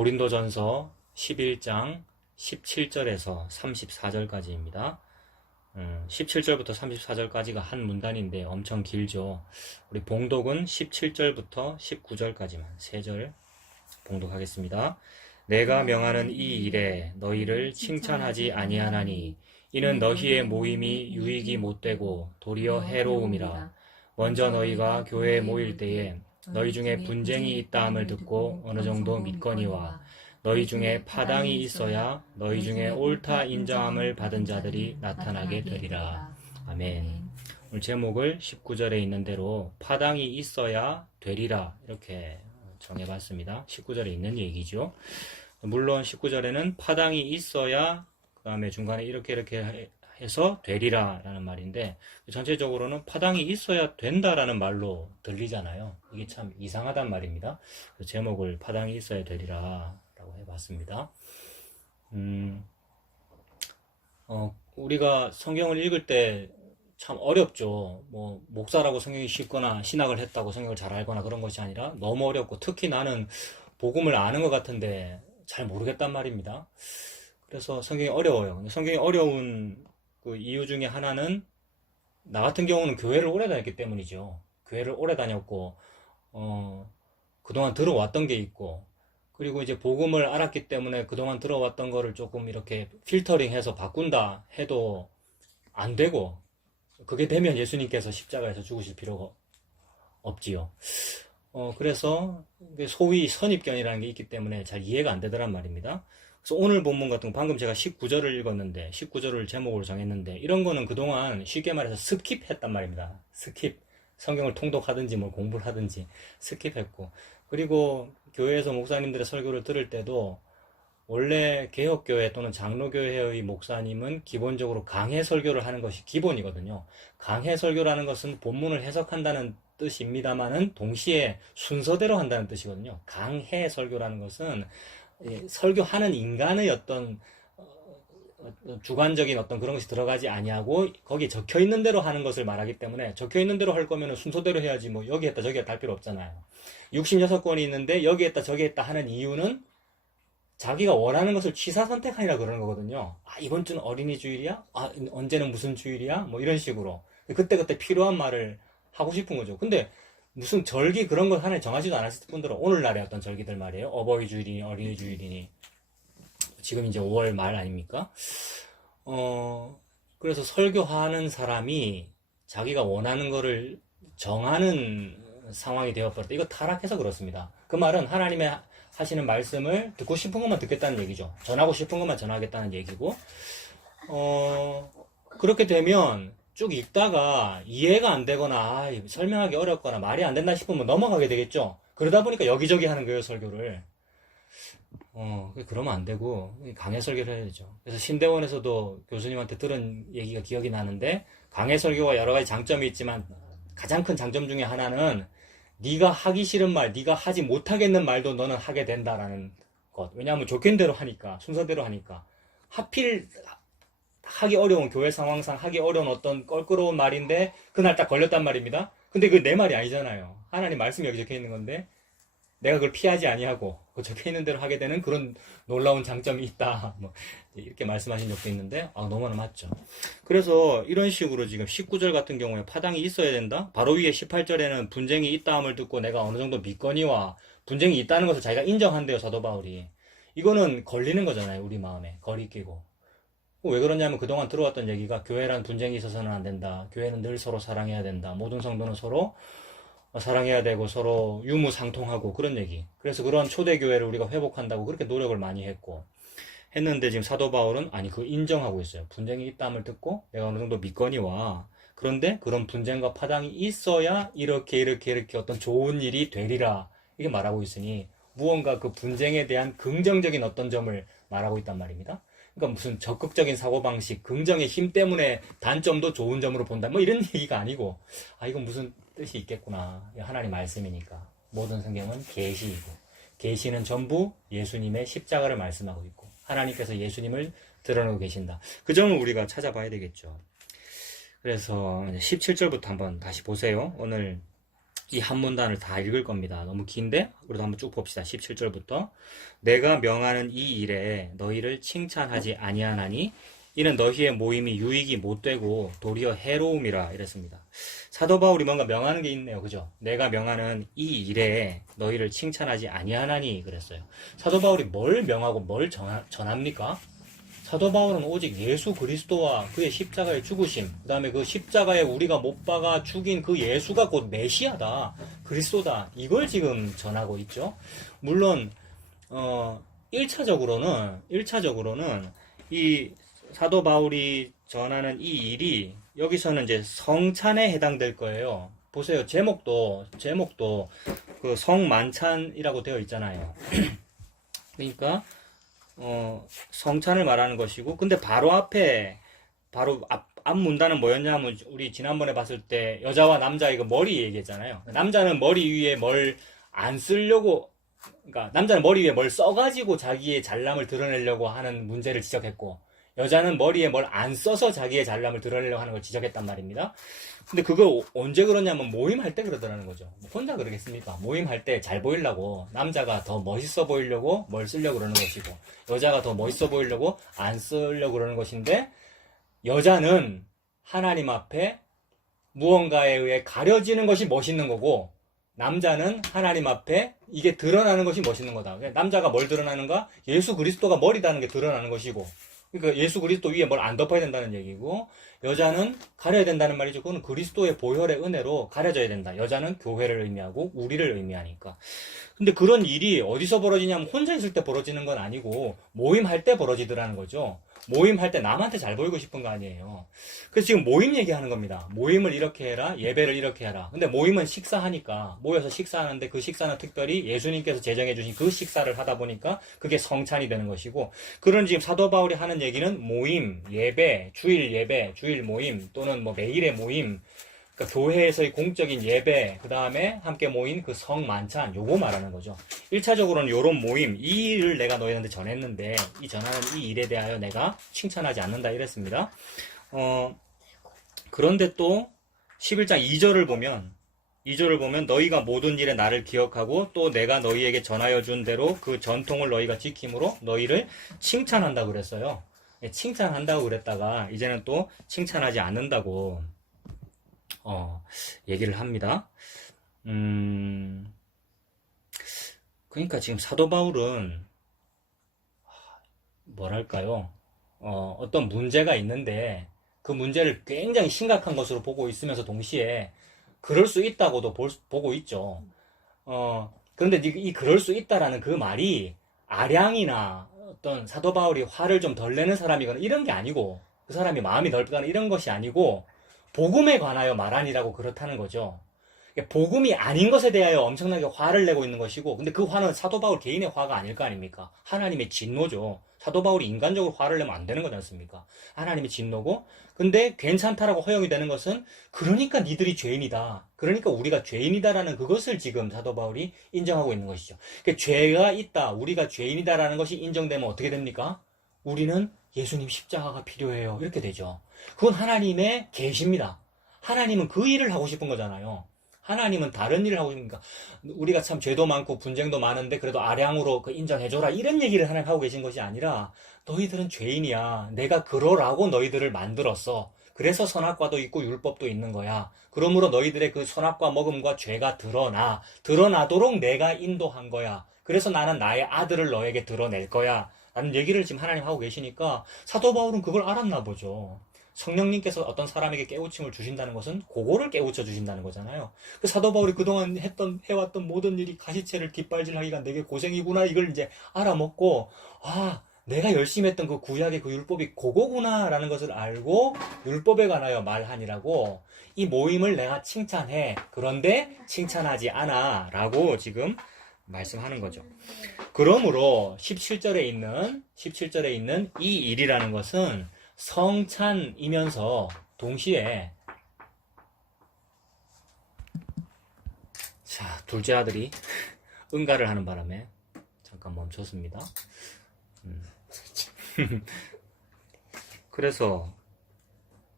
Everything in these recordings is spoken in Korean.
고린도전서 11장 17절에서 34절까지입니다. 17절부터 34절까지가 한 문단인데 엄청 길죠. 우리 봉독은 17절부터 19절까지만 3절 봉독하겠습니다. 내가 명하는 이 일에 너희를 칭찬하지 아니하나니 이는 너희의 모임이 유익이 못되고 도리어 해로움이라. 먼저 너희가 교회에 모일 때에 너희 중에 분쟁이 있다함을 듣고 어느 정도 믿거니와 너희 중에 파당이 있어야 너희 중에 옳다 인정함을 받은 자들이 나타나게 되리라. 아멘. 오늘 제목을 19절에 있는 대로 파당이 있어야 되리라 이렇게 정해봤습니다. 19절에 있는 얘기죠. 물론 19절에는 파당이 있어야 그 다음에 중간에 이렇게 해서 되리라 라는 말인데 전체적으로는 파당이 있어야 된다라는 말로 들리잖아요. 이게 참 이상하단 말입니다. 제목을 파당이 있어야 되리라 라고 해봤습니다. 우리가 성경을 읽을 때 참 어렵죠. 뭐 목사라고 성경이 쉽거나 신학을 했다고 성경을 잘 알거나 그런 것이 아니라 너무 어렵고 특히 나는 복음을 아는 것 같은데 잘 모르겠단 말입니다. 그래서 성경이 어려워요. 근데 성경이 어려운 그 이유 중에 하나는 나 같은 경우는 교회를 오래 다녔기 때문이죠. 교회를 오래 다녔고 그동안 들어왔던 게 있고 그리고 이제 복음을 알았기 때문에 그동안 들어왔던 거를 조금 이렇게 필터링해서 바꾼다 해도 안 되고 그게 되면 예수님께서 십자가에서 죽으실 필요가 없지요. 그래서 소위 선입견이라는 게 있기 때문에 잘 이해가 안 되더란 말입니다. 그래서 오늘 본문 같은 거 방금 제가 19절을 읽었는데 19절을 제목으로 정했는데 이런 거는 그동안 쉽게 말해서 스킵했단 말입니다. 스킵. 성경을 통독하든지 뭘 공부를 하든지 스킵했고 그리고 교회에서 목사님들의 설교를 들을 때도 원래 개혁교회 또는 장로교회의 목사님은 기본적으로 강해 설교를 하는 것이 기본이거든요. 강해 설교라는 것은 본문을 해석한다는 뜻입니다만은 동시에 순서대로 한다는 뜻이거든요. 강해 설교라는 것은 설교하는 인간의 어떤 주관적인 어떤 그런 것이 들어가지 아니하고 거기에 적혀있는 대로 하는 것을 말하기 때문에 적혀있는 대로 할 거면 순서대로 해야지 뭐 여기 했다 저기 했다 할 필요 없잖아요. 66권이 있는데 여기 했다 저기 했다 하는 이유는 자기가 원하는 것을 취사선택하니라 그러는 거거든요. 이번 주는 어린이 주일이야? 언제는 무슨 주일이야? 뭐 이런 식으로 그때그때 필요한 말을 하고 싶은 거죠. 근데 무슨 절기 그런 것 하나에 정하지도 않았을 뿐더러 오늘날의 어떤 절기들 말이에요. 어버이 주일이니 어린이 주일이니 지금 이제 5월 말 아닙니까? 그래서 설교하는 사람이 자기가 원하는 거를 정하는 상황이 되어버렸다. 이거 타락해서 그렇습니다. 그 말은 하나님의 하시는 말씀을 듣고 싶은 것만 듣겠다는 얘기죠. 전하고 싶은 것만 전하겠다는 얘기고 그렇게 되면 쭉 읽다가 이해가 안 되거나 설명하기 어렵거나 말이 안 된다 싶으면 넘어가게 되겠죠. 그러다 보니까 여기저기 하는 거예요, 설교를. 그러면 안 되고 강해 설교를 해야 되죠. 그래서 신대원에서도 교수님한테 들은 얘기가 기억이 나는데 강해 설교가 여러 가지 장점이 있지만 가장 큰 장점 중에 하나는 네가 하기 싫은 말, 네가 하지 못하겠는 말도 너는 하게 된다라는 것. 왜냐하면 좋긴 대로 하니까, 순서대로 하니까. 하필 하기 어려운 교회 상황상 하기 어려운 어떤 껄끄러운 말인데 그날 딱 걸렸단 말입니다. 근데 그 내 말이 아니잖아요. 하나님 말씀이 여기 적혀 있는 건데 내가 그걸 피하지 아니하고 그 적혀 있는 대로 하게 되는 그런 놀라운 장점이 있다. 뭐 이렇게 말씀하신 적도 있는데 너무나 맞죠. 그래서 이런 식으로 지금 19절 같은 경우에 파당이 있어야 된다. 바로 위에 18절에는 분쟁이 있다함을 듣고 내가 어느 정도 믿거니와 분쟁이 있다는 것을 자기가 인정한대요. 사도 바울이. 이거는 걸리는 거잖아요. 우리 마음에 거리 끼고. 왜 그러냐면 그동안 들어왔던 얘기가 교회란 분쟁이 있어서는 안 된다. 교회는 늘 서로 사랑해야 된다. 모든 성도는 서로 사랑해야 되고 서로 유무상통하고 그런 얘기. 그래서 그런 초대교회를 우리가 회복한다고 그렇게 노력을 많이 했는데 지금 사도 바울은 그거 인정하고 있어요. 분쟁이 있다함을 듣고 내가 어느 정도 믿거니와 그런데 그런 분쟁과 파당이 있어야 이렇게 어떤 좋은 일이 되리라 이게 말하고 있으니 무언가 그 분쟁에 대한 긍정적인 어떤 점을 말하고 있단 말입니다. 그러니까 무슨 적극적인 사고방식, 긍정의 힘 때문에 단점도 좋은 점으로 본다 뭐 이런 얘기가 아니고 이건 무슨 뜻이 있겠구나. 하나님 말씀이니까. 모든 성경은 계시이고 계시는 전부 예수님의 십자가를 말씀하고 있고 하나님께서 예수님을 드러내고 계신다. 그 점을 우리가 찾아봐야 되겠죠. 그래서 17절부터 한번 다시 보세요. 오늘 이 한 문단을 다 읽을 겁니다. 너무 긴데 그래도 한번 쭉 봅시다. 17절부터 내가 명하는 이 일에 너희를 칭찬하지 아니하나니 이는 너희의 모임이 유익이 못되고 도리어 해로움이라 이랬습니다. 사도 바울이 뭔가 명하는 게 있네요. 그죠? 내가 명하는 이 일에 너희를 칭찬하지 아니하나니 그랬어요. 사도 바울이 뭘 명하고 뭘 전합니까? 사도 바울은 오직 예수 그리스도와 그의 십자가의 죽으심, 그 다음에 그 십자가에 우리가 못 박아 죽인 그 예수가 곧 메시아다, 그리스도다, 이걸 지금 전하고 있죠. 물론 1차적으로는 이 사도 바울이 전하는 이 일이 여기서는 이제 성찬에 해당될 거예요. 보세요. 제목도 그 성만찬이라고 되어 있잖아요. 그러니까 성찬을 말하는 것이고, 근데 바로 앞 문단은 뭐였냐면, 우리 지난번에 봤을 때 여자와 남자 이거 머리 얘기했잖아요. 남자는 머리 위에 뭘 안 쓰려고, 그러니까 남자는 머리 위에 뭘 써가지고 자기의 잘남을 드러내려고 하는 문제를 지적했고, 여자는 머리에 뭘 안 써서 자기의 잘남을 드러내려고 하는 걸 지적했단 말입니다. 근데 그거 언제 그러냐면 모임할 때 그러더라는 거죠. 혼자 그러겠습니까? 모임할 때 잘 보이려고, 남자가 더 멋있어 보이려고 뭘 쓰려고 그러는 것이고, 여자가 더 멋있어 보이려고 안 쓰려고 그러는 것인데, 여자는 하나님 앞에 무언가에 의해 가려지는 것이 멋있는 거고, 남자는 하나님 앞에 이게 드러나는 것이 멋있는 거다. 남자가 뭘 드러나는가? 예수 그리스도가 머리다는 게 드러나는 것이고, 그러니까 예수 그리스도 위에 뭘 안 덮어야 된다는 얘기고, 여자는 가려야 된다는 말이죠. 그건 그리스도의 보혈의 은혜로 가려져야 된다. 여자는 교회를 의미하고 우리를 의미하니까. 근데 그런 일이 어디서 벌어지냐면 혼자 있을 때 벌어지는 건 아니고 모임할 때 벌어지더라는 거죠. 모임할 때 남한테 잘 보이고 싶은 거 아니에요. 그래서 지금 모임 얘기하는 겁니다. 모임을 이렇게 해라, 예배를 이렇게 해라. 근데 모임은 식사하니까, 모여서 식사하는데 그 식사는 특별히 예수님께서 제정해 주신 그 식사를 하다 보니까 그게 성찬이 되는 것이고, 그런 지금 사도 바울이 하는 얘기는 모임, 예배, 주일 모임, 또는 뭐 매일의 모임, 그러니까 교회에서의 공적인 예배, 그 다음에 함께 모인 그 성만찬, 요거 말하는 거죠. 1차적으로는 요런 모임, 이 일을 내가 너희한테 전했는데, 이 전하는 이 일에 대하여 내가 칭찬하지 않는다 이랬습니다. 그런데 또 11장 2절을 보면 너희가 모든 일에 나를 기억하고 또 내가 너희에게 전하여 준 대로 그 전통을 너희가 지킴으로 너희를 칭찬한다고 그랬어요. 칭찬한다고 그랬다가 이제는 또 칭찬하지 않는다고 얘기를 합니다. 그러니까 지금 사도 바울은 뭐랄까요? 어떤 문제가 있는데 그 문제를 굉장히 심각한 것으로 보고 있으면서 동시에 그럴 수 있다고도 보고 있죠. 그런데 이 그럴 수 있다라는 그 말이 아량이나 어떤 사도 바울이 화를 좀 덜 내는 사람이거나 이런 게 아니고, 그 사람이 마음이 넓거나 이런 것이 아니고 복음에 관하여 말하니라고 그렇다는 거죠. 복음이 아닌 것에 대하여 엄청나게 화를 내고 있는 것이고, 근데 그 화는 사도 바울 개인의 화가 아닐 거 아닙니까? 하나님의 진노죠. 사도 바울이 인간적으로 화를 내면 안 되는 거지 않습니까? 하나님의 진노고, 근데 괜찮다라고 허용이 되는 것은 그러니까 니들이 죄인이다, 그러니까 우리가 죄인이다라는 그것을 지금 사도 바울이 인정하고 있는 것이죠. 그러니까 죄가 있다, 우리가 죄인이다라는 것이 인정되면 어떻게 됩니까? 우리는 예수님 십자가가 필요해요, 이렇게 되죠. 그건 하나님의 계시입니다. 하나님은 그 일을 하고 싶은 거잖아요. 하나님은 다른 일을 하고 있으니까, 우리가 참 죄도 많고 분쟁도 많은데 그래도 아량으로 인정해줘라, 이런 얘기를 하나님 하고 계신 것이 아니라, 너희들은 죄인이야, 내가 그러라고 너희들을 만들었어, 그래서 선악과도 있고 율법도 있는 거야, 그러므로 너희들의 그 선악과 먹음과 죄가 드러나도록 내가 인도한 거야, 그래서 나는 나의 아들을 너에게 드러낼 거야 라는 얘기를 지금 하나님 하고 계시니까, 사도 바울은 그걸 알았나 보죠. 성령님께서 어떤 사람에게 깨우침을 주신다는 것은 그거를 깨우쳐 주신다는 거잖아요. 그 사도 바울이 그동안 해왔던 모든 일이 가시체를 깃발질하기가 내게 고생이구나, 이걸 이제 알아먹고, 내가 열심히 했던 그 구약의 그 율법이 그거구나라는 것을 알고 율법에 관하여 말하니라고, 이 모임을 내가 칭찬해, 그런데 칭찬하지 않아 라고 지금 말씀하는 거죠. 그러므로 17절에 있는 이 일이라는 것은 성찬이면서 동시에, 자, 둘째 아들이 응가를 하는 바람에 잠깐 멈췄습니다. 그래서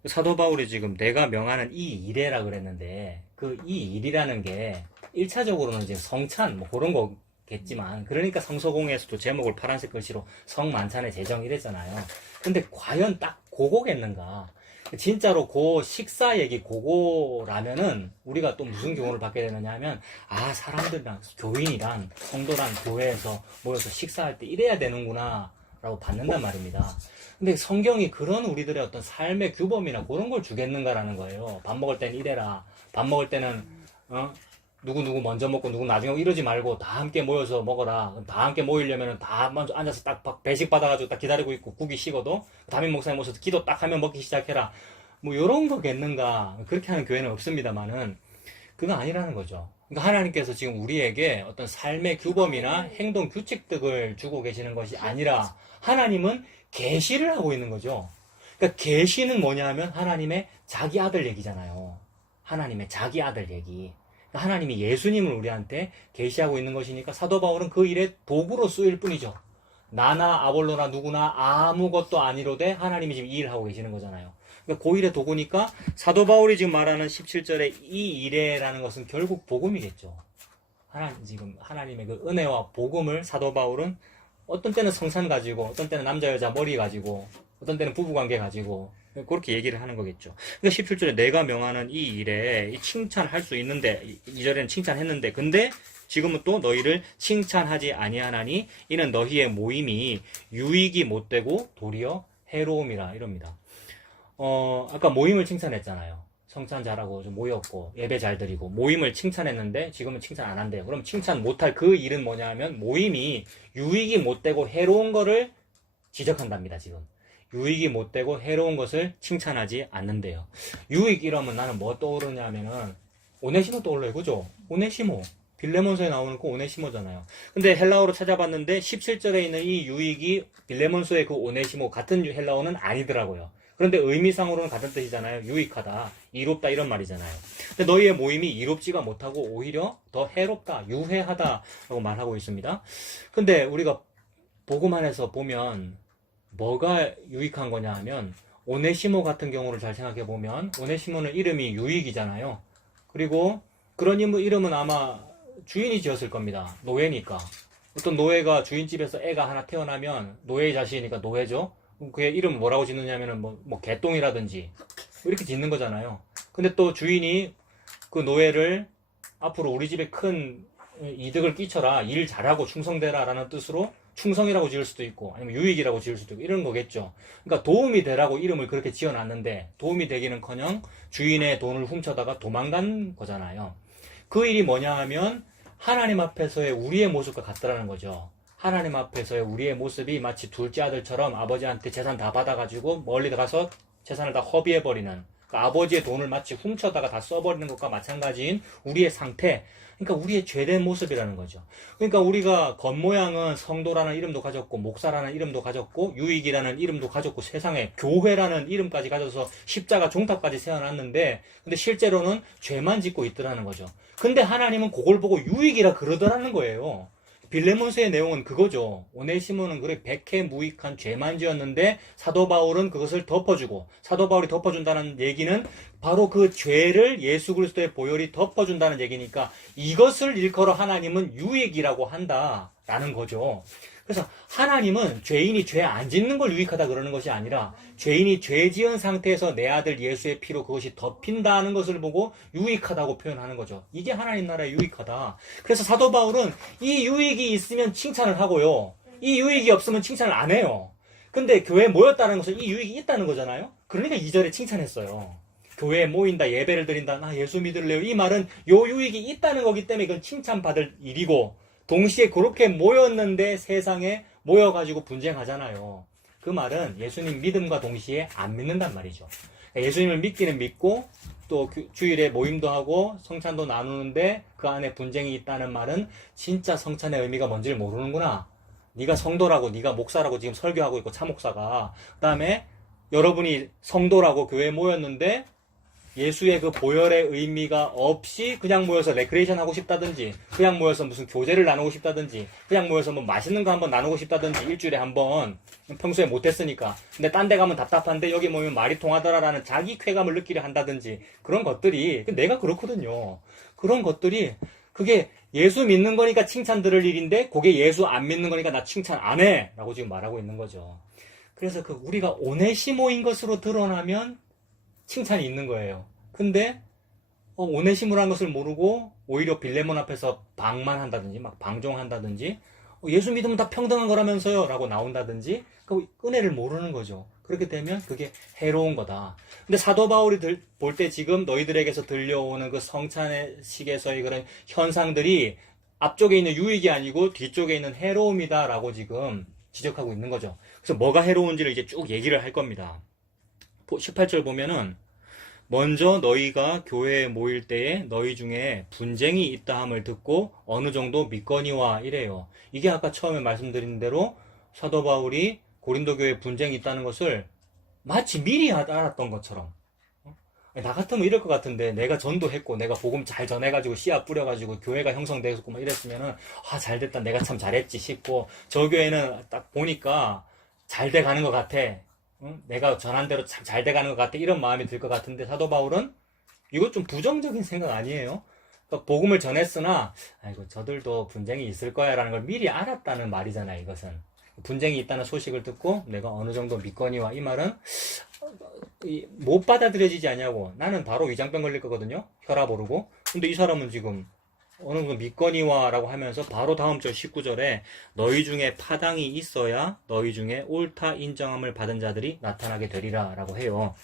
사도 바울이 지금 내가 명하는 이 일에라 그랬는데 그 이 일이라는 게 1차적으로는 이제 성찬 뭐 그런 거겠지만 그러니까 성서공회에서도 제목을 파란색 글씨로 성만찬의 제정 이랬잖아요. 근데 과연 딱 그거겠는가? 진짜로 그 식사 얘기 그거라면은 우리가 또 무슨 교훈을 받게 되느냐 하면 아 사람들이랑 교인이랑 성도랑 교회에서 모여서 식사할 때 이래야 되는구나 라고 받는단 말입니다. 근데 성경이 그런 우리들의 어떤 삶의 규범이나 그런 걸 주겠는가라는 거예요. 밥 먹을 때는 이래라. 밥 먹을 때는 누구 먼저 먹고 누구 나중에 먹고 이러지 말고 다 함께 모여서 먹어라. 다 함께 모이려면 다 먼저 앉아서 딱 배식 받아가지고 딱 기다리고 있고 국이 식어도 담임 목사님 모셔서 기도 딱 하면 먹기 시작해라. 뭐 이런 거겠는가. 그렇게 하는 교회는 없습니다만은 그건 아니라는 거죠. 그러니까 하나님께서 지금 우리에게 어떤 삶의 규범이나 행동 규칙들을 주고 계시는 것이 아니라 하나님은 계시를 하고 있는 거죠. 그러니까 계시는 뭐냐 하면 하나님의 자기 아들 얘기잖아요. 하나님의 자기 아들 얘기. 그러니까 하나님이 예수님을 우리한테 계시하고 있는 것이니까 사도 바울은 그 일에 도구로 쓰일 뿐이죠. 나나 아볼로나 누구나 아무것도 아니로되 하나님이 지금 이 일을 하고 계시는 거잖아요. 그러니까 그 일의 도구니까 사도 바울이 지금 말하는 17절에 이 일에라는 것은 결국 복음이겠죠. 지금 하나님의 그 은혜와 복음을 사도 바울은 어떤 때는 성산 가지고 어떤 때는 남자 여자 머리 가지고 어떤 때는 부부관계 가지고 그렇게 얘기를 하는 거겠죠. 그러니까 17절에 내가 명하는 이 일에 칭찬할 수 있는데 2절에는 칭찬했는데 근데 지금은 또 너희를 칭찬하지 아니하나니 이는 너희의 모임이 유익이 못되고 도리어 해로움이라 이럽니다. 아까 모임을 칭찬했잖아요. 성찬 잘하고 좀 모였고 예배 잘 드리고 모임을 칭찬했는데 지금은 칭찬 안 한대요. 그럼 칭찬 못할 그 일은 뭐냐 하면 모임이 유익이 못되고 해로운 거를 지적한답니다. 지금 유익이 못되고 해로운 것을 칭찬하지 않는데요. 유익 이러면 나는 뭐 떠오르냐 하면은 오네시모 떠올라요. 그죠? 오네시모 빌레몬서에 나오는 그 오네시모잖아요. 근데 헬라어로 찾아봤는데 17절에 있는 이 유익이 빌레몬서의 그 오네시모 같은 헬라어는 아니더라고요. 그런데 의미상으로는 같은 뜻이잖아요. 유익하다, 이롭다 이런 말이잖아요. 근데 너희의 모임이 이롭지가 못하고 오히려 더 해롭다, 유해하다라고 말하고 있습니다. 근데 우리가 복음 안에서 보면 뭐가 유익한 거냐 하면 오네시모 같은 경우를 잘 생각해 보면 오네시모는 이름이 유익이잖아요. 그리고 그런 이름은 아마 주인이 지었을 겁니다. 노예니까. 어떤 노예가 주인집에서 애가 하나 태어나면 노예의 자식이니까 노예죠. 그의 이름 뭐라고 짓느냐면은 뭐 개똥이라든지 이렇게 짓는 거잖아요. 근데 또 주인이 그 노예를 앞으로 우리 집에 큰 이득을 끼쳐라, 일 잘하고 충성되라 라는 뜻으로 충성이라고 지을 수도 있고 아니면 유익이라고 지을 수도 있고 이런 거겠죠. 그러니까 도움이 되라고 이름을 그렇게 지어놨는데 도움이 되기는커녕 주인의 돈을 훔쳐다가 도망간 거잖아요. 그 일이 뭐냐 하면 하나님 앞에서의 우리의 모습과 같더라는 거죠. 하나님 앞에서의 우리의 모습이 마치 둘째 아들처럼 아버지한테 재산 다 받아가지고 멀리 가서 재산을 다 허비해버리는 그러니까 아버지의 돈을 마치 훔쳐다가 다 써버리는 것과 마찬가지인 우리의 상태, 그러니까 우리의 죄된 모습이라는 거죠. 그러니까 우리가 겉모양은 성도라는 이름도 가졌고 목사라는 이름도 가졌고 유익이라는 이름도 가졌고 세상에 교회라는 이름까지 가져서 십자가 종탑까지 세워놨는데 근데 실제로는 죄만 짓고 있더라는 거죠. 근데 하나님은 그걸 보고 유익이라 그러더라는 거예요. 빌레몬서의 내용은 그거죠. 오네시모는 그래 백해무익한 죄만 지었는데 사도 바울은 그것을 덮어주고 사도 바울이 덮어준다는 얘기는 바로 그 죄를 예수 그리스도의 보혈이 덮어준다는 얘기니까 이것을 일컬어 하나님은 유익이라고 한다라는 거죠. 그래서 하나님은 죄인이 죄 안 짓는 걸 유익하다 그러는 것이 아니라 죄인이 죄 지은 상태에서 내 아들 예수의 피로 그것이 덮인다는 것을 보고 유익하다고 표현하는 거죠. 이게 하나님 나라의 유익하다. 그래서 사도 바울은 이 유익이 있으면 칭찬을 하고요. 이 유익이 없으면 칭찬을 안 해요. 근데 교회에 모였다는 것은 이 유익이 있다는 거잖아요. 그러니까 2절에 칭찬했어요. 교회에 모인다, 예배를 드린다, 나 예수 믿을래요. 이 말은 요 유익이 있다는 거기 때문에 이건 칭찬받을 일이고 동시에 그렇게 모였는데 세상에 모여가지고 분쟁하잖아요. 그 말은 예수님 믿음과 동시에 안 믿는단 말이죠. 예수님을 믿기는 믿고 또 주일에 모임도 하고 성찬도 나누는데 그 안에 분쟁이 있다는 말은 진짜 성찬의 의미가 뭔지를 모르는구나. 네가 성도라고 네가 목사라고 지금 설교하고 있고 차목사가 그 다음에 여러분이 성도라고 교회에 모였는데 예수의 그 보혈의 의미가 없이 그냥 모여서 레크레이션 하고 싶다든지, 그냥 모여서 무슨 교제를 나누고 싶다든지, 그냥 모여서 뭐 맛있는 거 한번 나누고 싶다든지, 일주일에 한번 평소에 못했으니까. 근데 딴 데 가면 답답한데 여기 모이면 말이 통하더라라는 자기 쾌감을 느끼려 한다든지, 그런 것들이 내가 그렇거든요. 그런 것들이 그게 예수 믿는 거니까 칭찬 들을 일인데 그게 예수 안 믿는 거니까 나 칭찬 안 해! 라고 지금 말하고 있는 거죠. 그래서 그 우리가 오네시모인 것으로 드러나면 칭찬이 있는 거예요. 근데 오네시모라는 것을 모르고 오히려 빌레몬 앞에서 방만한다든지 막 방종한다든지 예수 믿으면 다 평등한 거라면서요 라고 나온다든지 그 은혜를 모르는 거죠. 그렇게 되면 그게 해로운 거다. 근데 사도 바울이 볼 때 지금 너희들에게서 들려오는 그 성찬의식에서의 그런 현상들이 앞쪽에 있는 유익이 아니고 뒤쪽에 있는 해로움이다 라고 지금 지적하고 있는 거죠. 그래서 뭐가 해로운지를 이제 쭉 얘기를 할 겁니다. 18절 보면은 먼저 너희가 교회에 모일 때에 너희 중에 분쟁이 있다 함을 듣고 어느 정도 믿거니와 이래요. 이게 아까 처음에 말씀드린 대로 사도 바울이 고린도 교회에 분쟁이 있다는 것을 마치 미리 알았던 것처럼. 나 같으면 이럴 것 같은데 내가 전도했고 내가 복음 잘 전해가지고 씨앗 뿌려가지고 교회가 형성되었고 막 이랬으면은 잘됐다 내가 참 잘했지 싶고 저 교회는 딱 보니까 잘 돼가는 것 같아. 내가 전한 대로 참 잘 돼가는 것 같아. 이런 마음이 들 것 같은데 사도 바울은 이거 좀 부정적인 생각 아니에요? 그러니까 복음을 전했으나 아이고 저들도 분쟁이 있을 거야 라는 걸 미리 알았다는 말이잖아요. 이것은 분쟁이 있다는 소식을 듣고 내가 어느 정도 믿거니와 이 말은 못 받아들여지지 않냐고. 나는 바로 위장병 걸릴 거거든요. 혈압 오르고. 근데 이 사람은 지금 어느 정도 믿거니와 라고 하면서 바로 다음 절 19절에 너희 중에 파당이 있어야 너희 중에 옳다 인정함을 받은 자들이 나타나게 되리라 라고 해요.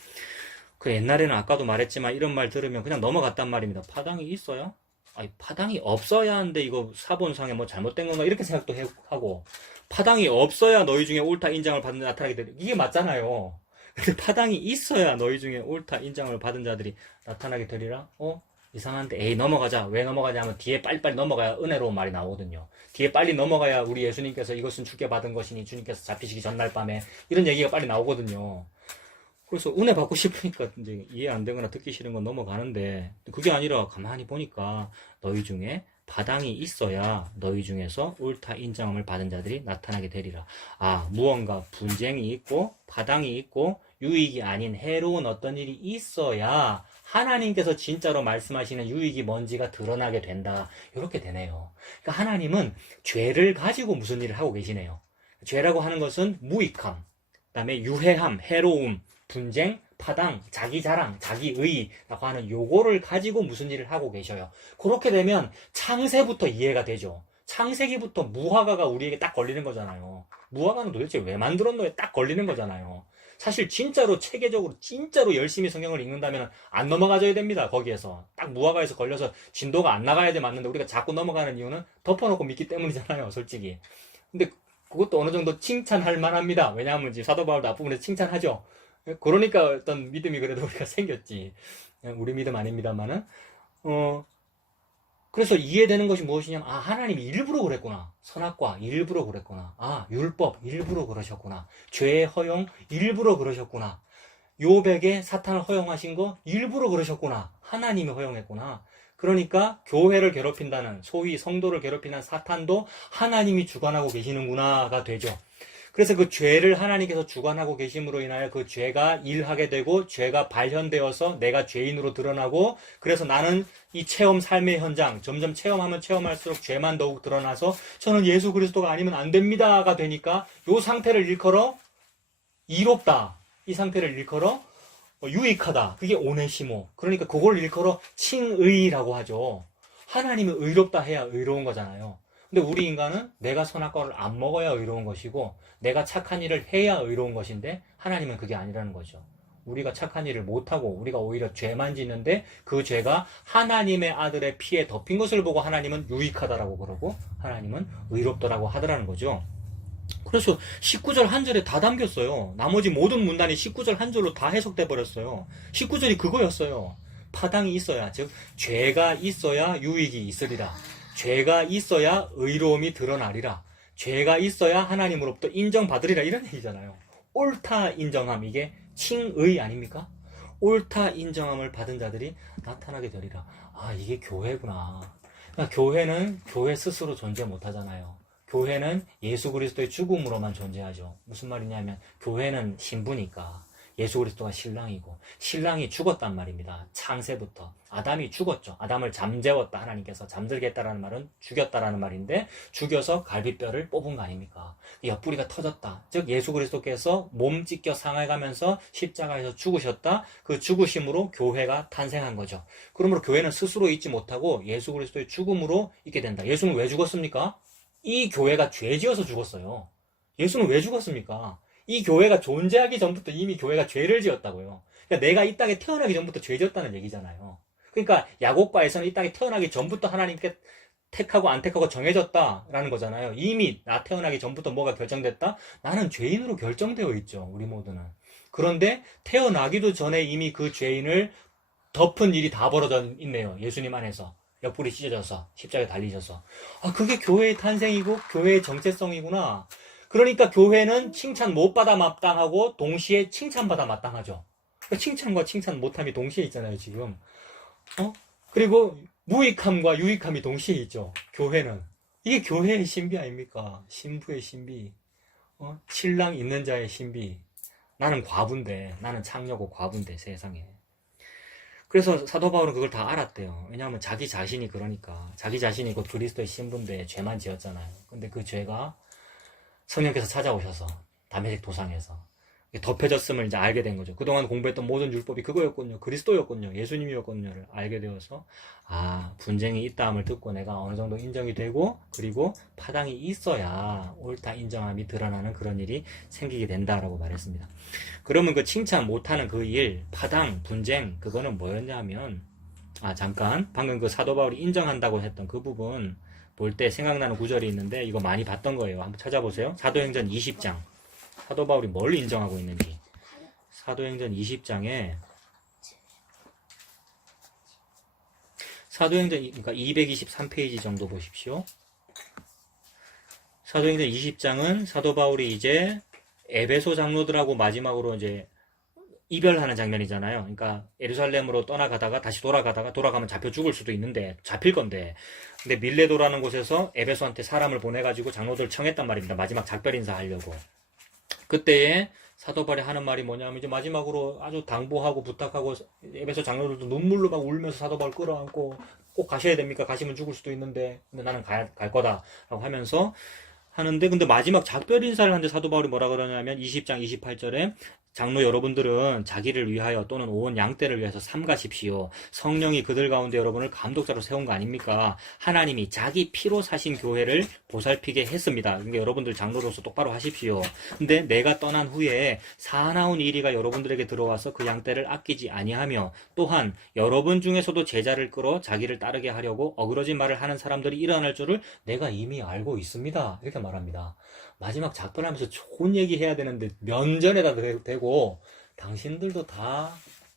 그 옛날에는 아까도 말했지만 이런 말 들으면 그냥 넘어갔단 말입니다. 파당이 있어야? 아니 파당이 없어야 하는데 이거 사본상에 뭐 잘못된 건가 이렇게 생각도 하고 파당이 없어야 너희 중에 옳다 인정을 받은 자들이 나타나게 되리라. 이게 맞잖아요. 근데 파당이 있어야 너희 중에 옳다 인정을 받은 자들이 나타나게 되리라? 이상한데 에이 넘어가자. 왜 넘어가냐 하면 뒤에 빨리빨리 넘어가야 은혜로운 말이 나오거든요. 뒤에 빨리 넘어가야 우리 예수님께서 이것은 주께 받은 것이니 주님께서 잡히시기 전날 밤에 이런 얘기가 빨리 나오거든요. 그래서 은혜 받고 싶으니까 이제 이해 안 되거나 듣기 싫은 건 넘어가는데 그게 아니라 가만히 보니까 너희 중에 파당이 있어야 너희 중에서 옳다 인정함을 받은 자들이 나타나게 되리라. 무언가 분쟁이 있고 파당이 있고 유익이 아닌 해로운 어떤 일이 있어야 하나님께서 진짜로 말씀하시는 유익이 뭔지가 드러나게 된다. 이렇게 되네요. 그러니까 하나님은 죄를 가지고 무슨 일을 하고 계시네요. 죄라고 하는 것은 무익함, 그 다음에 유해함, 해로움, 분쟁, 파당, 자기 자랑, 자기 의라고 하는 요거를 가지고 무슨 일을 하고 계셔요. 그렇게 되면 창세부터 이해가 되죠. 창세기부터 무화과가 우리에게 딱 걸리는 거잖아요. 무화과는 도대체 왜 만들었노에 딱 걸리는 거잖아요. 사실 진짜로 체계적으로 진짜로 열심히 성경을 읽는다면 안 넘어가져야 됩니다. 거기에서 딱 무화과에서 걸려서 진도가 안 나가야 돼 맞는데 우리가 자꾸 넘어가는 이유는 덮어놓고 믿기 때문이잖아요. 솔직히. 근데 그것도 어느 정도 칭찬할 만합니다. 왜냐하면 이제 사도 바울도 앞부분에서 칭찬하죠. 그러니까 어떤 믿음이 그래도 우리가 생겼지. 우리 믿음 아닙니다만은. 그래서 이해되는 것이 무엇이냐면, 하나님이 일부러 그랬구나. 선악과 일부러 그랬구나. 율법 일부러 그러셨구나. 죄의 허용 일부러 그러셨구나. 요백에 사탄을 허용하신 거 일부러 그러셨구나. 하나님이 허용했구나. 그러니까 교회를 괴롭힌다는, 소위 성도를 괴롭히는 사탄도 하나님이 주관하고 계시는구나가 되죠. 그래서 그 죄를 하나님께서 주관하고 계심으로 인하여 그 죄가 일하게 되고 죄가 발현되어서 내가 죄인으로 드러나고 그래서 나는 이 체험 삶의 현장 점점 체험하면 체험할수록 죄만 더욱 드러나서 저는 예수 그리스도가 아니면 안 됩니다가 되니까 이 상태를 일컬어 이롭다. 이 상태를 일컬어 유익하다. 그게 오네시모. 그러니까 그걸 일컬어 칭의라고 하죠. 하나님은 의롭다 해야 의로운 거잖아요. 근데 우리 인간은 내가 선악과를 안 먹어야 의로운 것이고 내가 착한 일을 해야 의로운 것인데 하나님은 그게 아니라는 거죠. 우리가 착한 일을 못하고 우리가 오히려 죄만 짓는데 그 죄가 하나님의 아들의 피에 덮인 것을 보고 하나님은 유익하다라고 그러고 하나님은 의롭다라고 하더라는 거죠. 그래서 19절 한 절에 다 담겼어요. 나머지 모든 문단이 19절 한 절로 다 해석돼 버렸어요. 19절이 그거였어요. 파당이 있어야, 즉 죄가 있어야 유익이 있으리라. 죄가 있어야 의로움이 드러나리라. 죄가 있어야 하나님으로부터 인정받으리라. 이런 얘기잖아요. 옳다 인정함, 이게 칭의 아닙니까? 옳다 인정함을 받은 자들이 나타나게 되리라. 아, 이게 교회구나. 그러니까 교회는 교회 스스로 존재 못하잖아요. 교회는 예수 그리스도의 죽음으로만 존재하죠. 무슨 말이냐면 교회는 신부니까 예수 그리스도가 신랑이고 신랑이 죽었단 말입니다. 창세부터 아담이 죽었죠. 아담을 잠재웠다. 하나님께서 잠들게 했다라는 말은 죽였다라는 말인데 죽여서 갈비뼈를 뽑은 거 아닙니까? 옆구리가 터졌다. 즉 예수 그리스도께서 몸 찢겨 상해가면서 십자가에서 죽으셨다. 그 죽으심으로 교회가 탄생한 거죠. 그러므로 교회는 스스로 있지 못하고 예수 그리스도의 죽음으로 있게 된다. 예수는 왜 죽었습니까? 이 교회가 죄 지어서 죽었어요. 예수는 왜 죽었습니까? 이 교회가 존재하기 전부터 이미 교회가 죄를 지었다고요. 그러니까 내가 이 땅에 태어나기 전부터 죄 지었다는 얘기잖아요. 그러니까 야곱과에서는 이 땅에 태어나기 전부터 하나님께 택하고 안 택하고 정해졌다라는 거잖아요. 이미 나 태어나기 전부터 뭐가 결정됐다? 나는 죄인으로 결정되어 있죠. 우리 모두는. 그런데 태어나기도 전에 이미 그 죄인을 덮은 일이 다 벌어져 있네요. 예수님 안에서. 옆구리 찢어져서 십자가에 달리셔서. 아, 그게 교회의 탄생이고 교회의 정체성이구나. 그러니까 교회는 칭찬 못 받아 마땅하고 동시에 칭찬받아 마땅하죠. 그러니까 칭찬과 칭찬 못함이 동시에 있잖아요, 지금. 그리고 무익함과 유익함이 동시에 있죠. 교회는. 이게 교회의 신비 아닙니까? 신부의 신비. 신랑 있는 자의 신비. 나는 과부인데, 나는 창녀고 과부인데, 세상에. 그래서 사도 바울은 그걸 다 알았대요. 왜냐하면 자기 자신이 그러니까. 자기 자신이 곧 그리스도의 신부인데 죄만 지었잖아요. 근데 그 죄가 성령께서 찾아오셔서 담메색 도상에서 덮여졌음을 이제 알게 된 거죠. 그동안 공부했던 모든 율법이 그거였군요. 그리스도였군요. 예수님이었군요를 알게 되어서 아, 분쟁이 있다함을 듣고 내가 어느 정도 인정이 되고 그리고 파당이 있어야 옳다 인정함이 드러나는 그런 일이 생기게 된다라고 말했습니다. 그러면 그 칭찬 못하는 그 일, 파당, 분쟁 그거는 뭐였냐면 잠깐 방금 그 사도 바울이 인정한다고 했던 그 부분 볼 때 생각나는 구절이 있는데 이거 많이 봤던 거예요. 한번 찾아보세요. 사도행전 20장. 사도 바울이 뭘 인정하고 있는지. 사도행전 20장에 사도행전 그러니까 223페이지 정도 보십시오. 사도행전 20장은 사도 바울이 이제 에베소 장로들하고 마지막으로 이제 이별하는 장면이잖아요. 그러니까 예루살렘으로 떠나가다가 다시 돌아가면 잡혀 죽을 수도 있는데 잡힐 건데 근데 밀레도라는 곳에서 에베소한테 사람을 보내가지고 장로들을 청했단 말입니다. 마지막 작별 인사하려고. 그때에 사도 바울이 하는 말이 뭐냐면 이제 마지막으로 아주 당부하고 부탁하고 에베소 장로들도 눈물로 막 울면서 사도 바울 끌어안고 꼭 가셔야 됩니까? 가시면 죽을 수도 있는데 근데 나는 갈 거다라고 하면서 하는데 근데 마지막 작별 인사를 하는데 사도 바울이 뭐라 그러냐면 20장 28절에 장로 여러분들은 자기를 위하여 또는 온 양떼를 위해서 삼가십시오. 성령이 그들 가운데 여러분을 감독자로 세운 거 아닙니까? 하나님이 자기 피로 사신 교회를 보살피게 했습니다. 그러니까 여러분들 장로로서 똑바로 하십시오. 근데 내가 떠난 후에 사나운 이리가 여러분들에게 들어와서 그 양떼를 아끼지 아니하며 또한 여러분 중에서도 제자를 끌어 자기를 따르게 하려고 어그러진 말을 하는 사람들이 일어날 줄을 내가 이미 알고 있습니다. 이렇게 말합니다. 마지막 작별하면서 좋은 얘기 해야 되는데 면전에다 대고 당신들도 다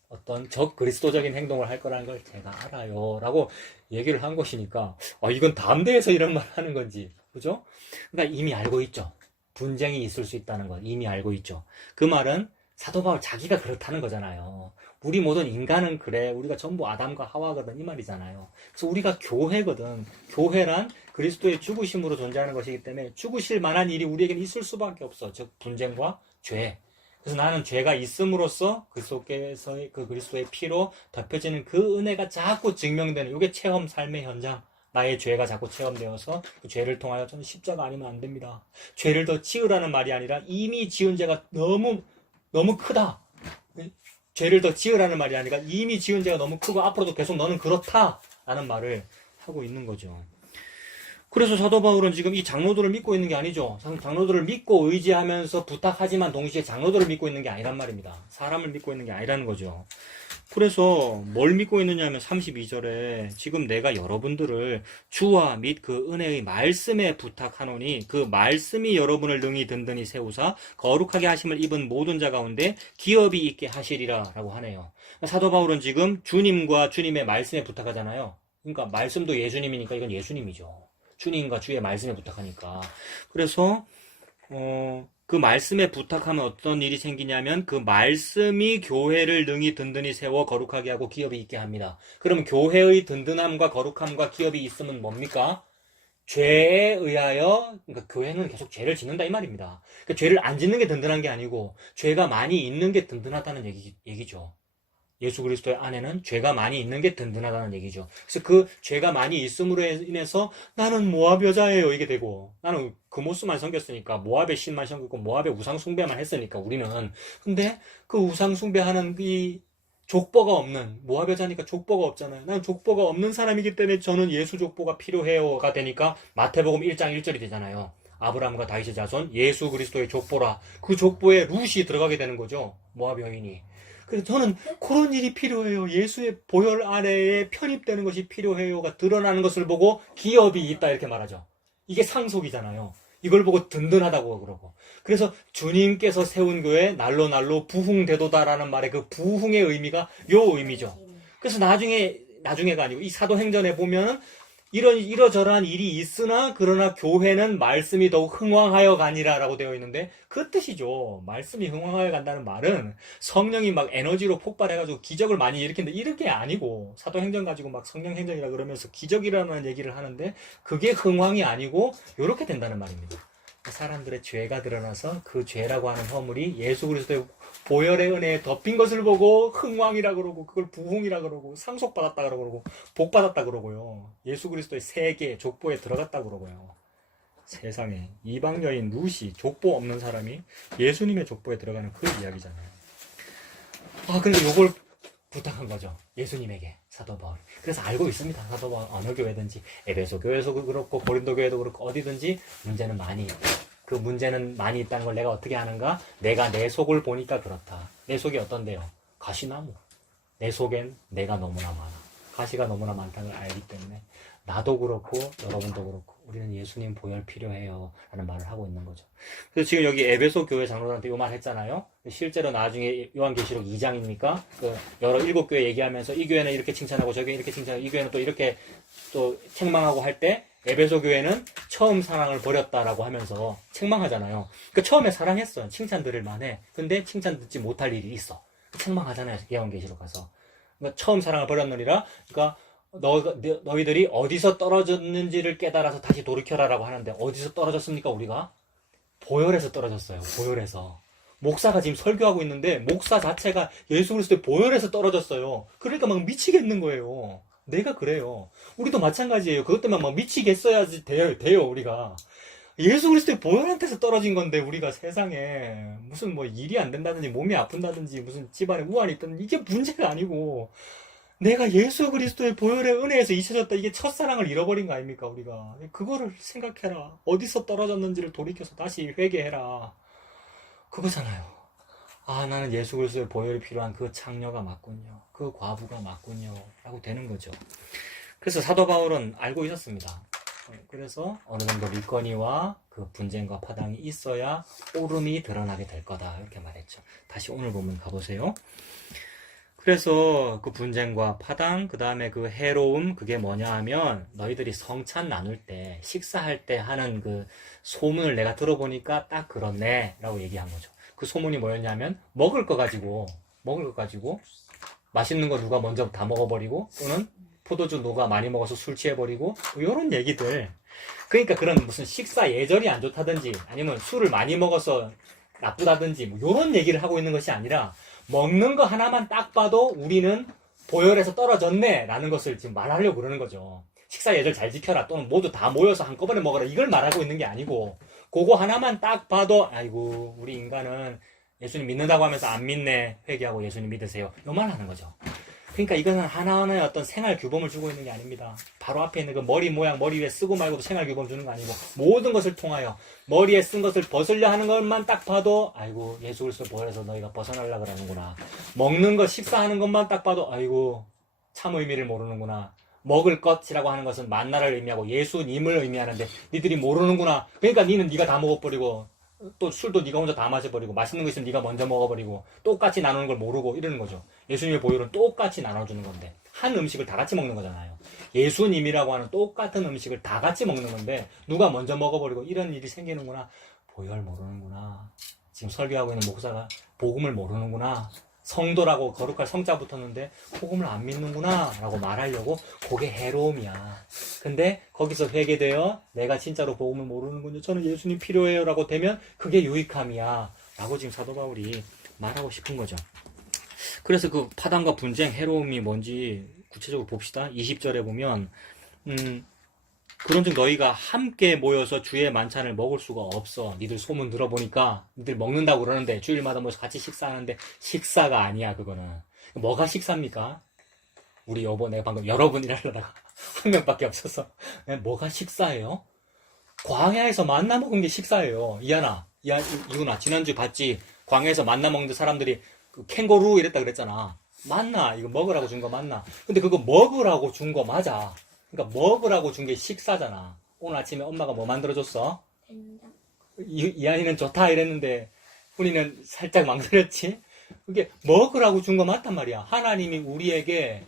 어떤 적 그리스도적인 행동을 할 거라는 걸 제가 알아요 라고 얘기를 한 것이니까 이건 담대해서 이런 말 하는 건지 그죠? 그러니까 이미 알고 있죠. 분쟁이 있을 수 있다는 걸 이미 알고 있죠. 그 말은 사도 바울 자기가 그렇다는 거잖아요. 우리 모든 인간은 그래. 우리가 전부 아담과 하와거든 이 말이잖아요. 그래서 우리가 교회거든. 교회란 그리스도의 죽으심으로 존재하는 것이기 때문에 죽으실 만한 일이 우리에게는 있을 수밖에 없어. 즉 분쟁과 죄. 그래서 나는 죄가 있음으로써 그리스도께서의 그 그리스도의 피로 덮여지는 그 은혜가 자꾸 증명되는 이게 체험 삶의 현장. 나의 죄가 자꾸 체험되어서 그 죄를 통하여 저는 십자가 아니면 안 됩니다. 죄를 더 지으라는 말이 아니라 이미 지은 죄가 너무 크다. 죄를 더 지으라는 말이 아니라 이미 지은 죄가 너무 크고 앞으로도 계속 너는 그렇다라는 말을 하고 있는 거죠. 그래서 사도 바울은 지금 이 장로들을 믿고 있는 게 아니죠. 장로들을 믿고 의지하면서 부탁하지만 동시에 장로들을 믿고 있는 게 아니란 말입니다. 사람을 믿고 있는 게 아니라는 거죠. 그래서 뭘 믿고 있느냐 하면 32절에 지금 내가 여러분들을 주와 및 그 은혜의 말씀에 부탁하노니 그 말씀이 여러분을 능히 든든히 세우사 거룩하게 하심을 입은 모든 자 가운데 기업이 있게 하시리라 라고 하네요. 사도 바울은 지금 주님과 주님의 말씀에 부탁하잖아요. 그러니까 말씀도 예수님이니까 이건 예수님이죠. 주님과 주의 말씀에 부탁하니까. 그래서 그 말씀에 부탁하면 어떤 일이 생기냐면 그 말씀이 교회를 능히 든든히 세워 거룩하게 하고 기업이 있게 합니다. 그러면 교회의 든든함과 거룩함과 기업이 있으면 뭡니까? 죄에 의하여, 그러니까 교회는 계속 죄를 짓는다 이 말입니다. 그러니까 죄를 안 짓는 게 든든한 게 아니고 죄가 많이 있는 게 든든하다는 얘기죠. 예수 그리스도의 안에는 죄가 많이 있는 게 든든하다는 얘기죠. 그래서 그 죄가 많이 있음으로 인해서 나는 모압 여자예요 이게 되고, 나는 그모스만 섬겼으니까, 모압의 신만 섬겼고 모압의 우상 숭배만 했으니까 우리는. 근데 그 우상 숭배하는 이 족보가 없는, 모압 여자니까 족보가 없잖아요. 나는 족보가 없는 사람이기 때문에 저는 예수 족보가 필요해요가 되니까 마태복음 1장 1절이 되잖아요. 아브라함과 다윗의 자손 예수 그리스도의 족보라. 그 족보에 룻이 들어가게 되는 거죠. 모압 여인이. 그래서 저는 그런 일이 필요해요. 예수의 보혈 아래에 편입되는 것이 필요해요가 드러나는 것을 보고 기업이 있다 이렇게 말하죠. 이게 상속이잖아요. 이걸 보고 든든하다고 그러고. 그래서 주님께서 세운 교회 날로 날로 부흥되도다라는 말의 그 부흥의 의미가 요 의미죠. 그래서 나중에가 아니고 이 사도행전에 보면 이러저러한 일이 있으나 그러나 교회는 말씀이 더욱 흥왕하여 가니라라고 되어 있는데 그 뜻이죠. 말씀이 흥왕하여 간다는 말은 성령이 막 에너지로 폭발해가지고 기적을 많이 일으키는데 이런 게 아니고, 사도행전 가지고 막 성령행전이라 그러면서 기적이라는 얘기를 하는데 그게 흥왕이 아니고 이렇게 된다는 말입니다. 사람들의 죄가 드러나서 그 죄라고 하는 허물이 예수 그리스도의 보혈의 은혜에 덮인 것을 보고 흥왕이라 그러고, 그걸 부흥이라 그러고, 상속받았다 그러고, 복받았다 그러고요. 예수 그리스도의 세계 족보에 들어갔다 그러고요. 세상에 이방 여인 룻이 족보 없는 사람이 예수님의 족보에 들어가는 그 이야기잖아요. 근데 요걸 부탁한 거죠. 예수님에게, 사도 바울. 그래서 알고 있습니다. 사도 바울 어느 교회든지, 에베소 교회도 그렇고 고린도 교회도 그렇고 어디든지 문제는 많이 있다. 그 문제는 많이 있다는 걸 내가 어떻게 아는가? 내가 내 속을 보니까 그렇다. 내 속이 어떤데요? 가시나무. 내 속엔 내가 너무나 많아. 가시가 너무나 많다는 걸 알기 때문에 나도 그렇고 여러분도 그렇고 우리는 예수님 보혈 필요해요 라는 말을 하고 있는 거죠. 그래서 지금 여기 에베소 교회 장로들한테 이 말 했잖아요. 실제로 나중에 요한계시록 2장이니까 그 여러 7교회 얘기하면서 이 교회는 이렇게 칭찬하고 저기 이렇게 칭찬하고 이 교회는 또 이렇게 또 책망하고 할 때 에베소 교회는 처음 사랑을 버렸다라고 하면서 책망하잖아요. 그러니까 처음에 사랑했어요. 칭찬 들을 만해. 근데 칭찬 듣지 못할 일이 있어. 책망하잖아요. 요한계시록 가서. 그러니까 처음 사랑을 버렸느니라. 그러니까 너희들이 어디서 떨어졌는지를 깨달아서 다시 돌이켜라라고 하는데 어디서 떨어졌습니까 우리가? 보혈에서 떨어졌어요. 보혈에서. 목사가 지금 설교하고 있는데 목사 자체가 예수 그리스도의 보혈에서 떨어졌어요. 그러니까 막 미치겠는 거예요. 내가 그래요. 우리도 마찬가지예요. 그것 때문에 막 미치겠어야지 돼요 우리가. 예수 그리스도의 보혈한테서 떨어진 건데 우리가 세상에 무슨 뭐 일이 안 된다든지 몸이 아픈다든지 무슨 집안에 우환이 있다든지 이게 문제가 아니고, 내가 예수 그리스도의 보혈의 은혜에서 잊혀졌다. 이게 첫사랑을 잃어버린 거 아닙니까 우리가. 그거를 생각해라. 어디서 떨어졌는지를 돌이켜서 다시 회개해라. 그거잖아요. 나는 예수 그리스도의 보혈이 필요한 그 창녀가 맞군요. 그 과부가 맞군요. 라고 되는 거죠. 그래서 사도 바울은 알고 있었습니다. 그래서 어느 정도 밀거니와 그 분쟁과 파당이 있어야 오름이 드러나게 될 거다. 이렇게 말했죠. 다시 오늘 본문 가보세요. 그래서 그 분쟁과 파당, 그 다음에 그 해로움, 그게 뭐냐 하면 너희들이 성찬 나눌 때, 식사할 때 하는 그 소문을 내가 들어보니까 딱 그렇네 라고 얘기한 거죠. 그 소문이 뭐였냐면 먹을 거 가지고 맛있는 거 누가 먼저 다 먹어버리고, 또는 포도주 누가 많이 먹어서 술 취해버리고, 이런 얘기들. 그러니까 그런 무슨 식사 예절이 안 좋다든지 아니면 술을 많이 먹어서 나쁘다든지 뭐 이런 얘기를 하고 있는 것이 아니라, 먹는 거 하나만 딱 봐도 우리는 보혈에서 떨어졌네 라는 것을 지금 말하려고 그러는 거죠. 식사 예절 잘 지켜라, 또는 모두 다 모여서 한꺼번에 먹어라, 이걸 말하고 있는 게 아니고, 그거 하나만 딱 봐도 아이고 우리 인간은 예수님 믿는다고 하면서 안 믿네, 회개하고 예수님 믿으세요, 요 말 하는 거죠. 그러니까 이거는 하나하나의 어떤 생활 규범을 주고 있는 게 아닙니다. 바로 앞에 있는 그 머리 모양, 머리 위에 쓰고 말고도 생활 규범 주는 거 아니고, 모든 것을 통하여 머리에 쓴 것을 벗으려 하는 것만 딱 봐도 아이고 예수 그리스도 보혈에서 너희가 벗어나려고 그러는구나. 먹는 것, 식사하는 것만 딱 봐도 아이고 참 의미를 모르는구나. 먹을 것이라고 하는 것은 만나를 의미하고 예수님을 의미하는데 니들이 모르는구나. 그러니까 니는 니가 다 먹어버리고, 또 술도 네가 혼자 다 마셔버리고, 맛있는 거 있으면 네가 먼저 먹어버리고, 똑같이 나누는 걸 모르고 이러는 거죠. 예수님의 보혈은 똑같이 나눠주는 건데, 한 음식을 다 같이 먹는 거잖아요. 예수님이라고 하는 똑같은 음식을 다 같이 먹는 건데 누가 먼저 먹어버리고 이런 일이 생기는구나. 보혈 모르는구나. 지금 설교하고 있는 목사가 복음을 모르는구나. 성도라고 거룩할 성자 붙었는데 복음을 안 믿는구나 라고 말하려고, 그게 해로움이야. 근데 거기서 회개되어 내가 진짜로 복음을 모르는군요, 저는 예수님 필요해요 라고 되면 그게 유익함이야 라고 지금 사도 바울이 말하고 싶은 거죠. 그래서 그 파당과 분쟁, 해로움이 뭔지 구체적으로 봅시다. 20절에 보면 그런즉 너희가 함께 모여서 주의 만찬을 먹을 수가 없어. 니들 소문 들어보니까 니들 먹는다고 그러는데, 주일마다 모여서 같이 식사하는데 식사가 아니야. 그거는 뭐가 식사입니까? 우리 여보, 내가 방금 여러분 이러려다가 한 명밖에 없어서 뭐가 식사예요? 광야에서 만나 먹은 게 식사예요. 이훈아 지난주 봤지? 광야에서 만나 먹는 사람들이 그 캥거루 이랬다 그랬잖아. 맞나? 이거 먹으라고 준 거 맞나? 근데 그거 먹으라고 준 거 맞아. 그러니까 먹으라고 준 게 식사잖아. 오늘 아침에 엄마가 뭐 만들어줬어? 된장. 이한이는 좋다 이랬는데 훈이는 살짝 망설였지? 그게 먹으라고 준 거 맞단 말이야. 하나님이 우리에게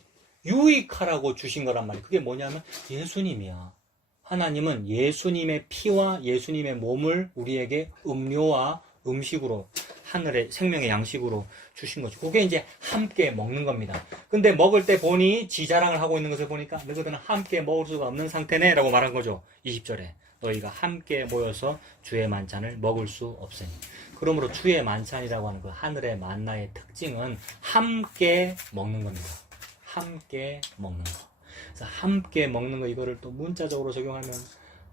유익하라고 주신 거란 말이야. 그게 뭐냐면 예수님이야. 하나님은 예수님의 피와 예수님의 몸을 우리에게 음료와 음식으로, 하늘의 생명의 양식으로 주신 거죠. 그게 이제 함께 먹는 겁니다. 근데 먹을 때 보니 지 자랑을 하고 있는 것을 보니까 너희들은 함께 먹을 수가 없는 상태네 라고 말한 거죠. 20절에 너희가 함께 모여서 주의 만찬을 먹을 수 없으니. 그러므로 주의 만찬이라고 하는 그 하늘의 만나의 특징은 함께 먹는 겁니다. 함께 먹는 거. 그래서 함께 먹는 거, 이거를 또 문자적으로 적용하면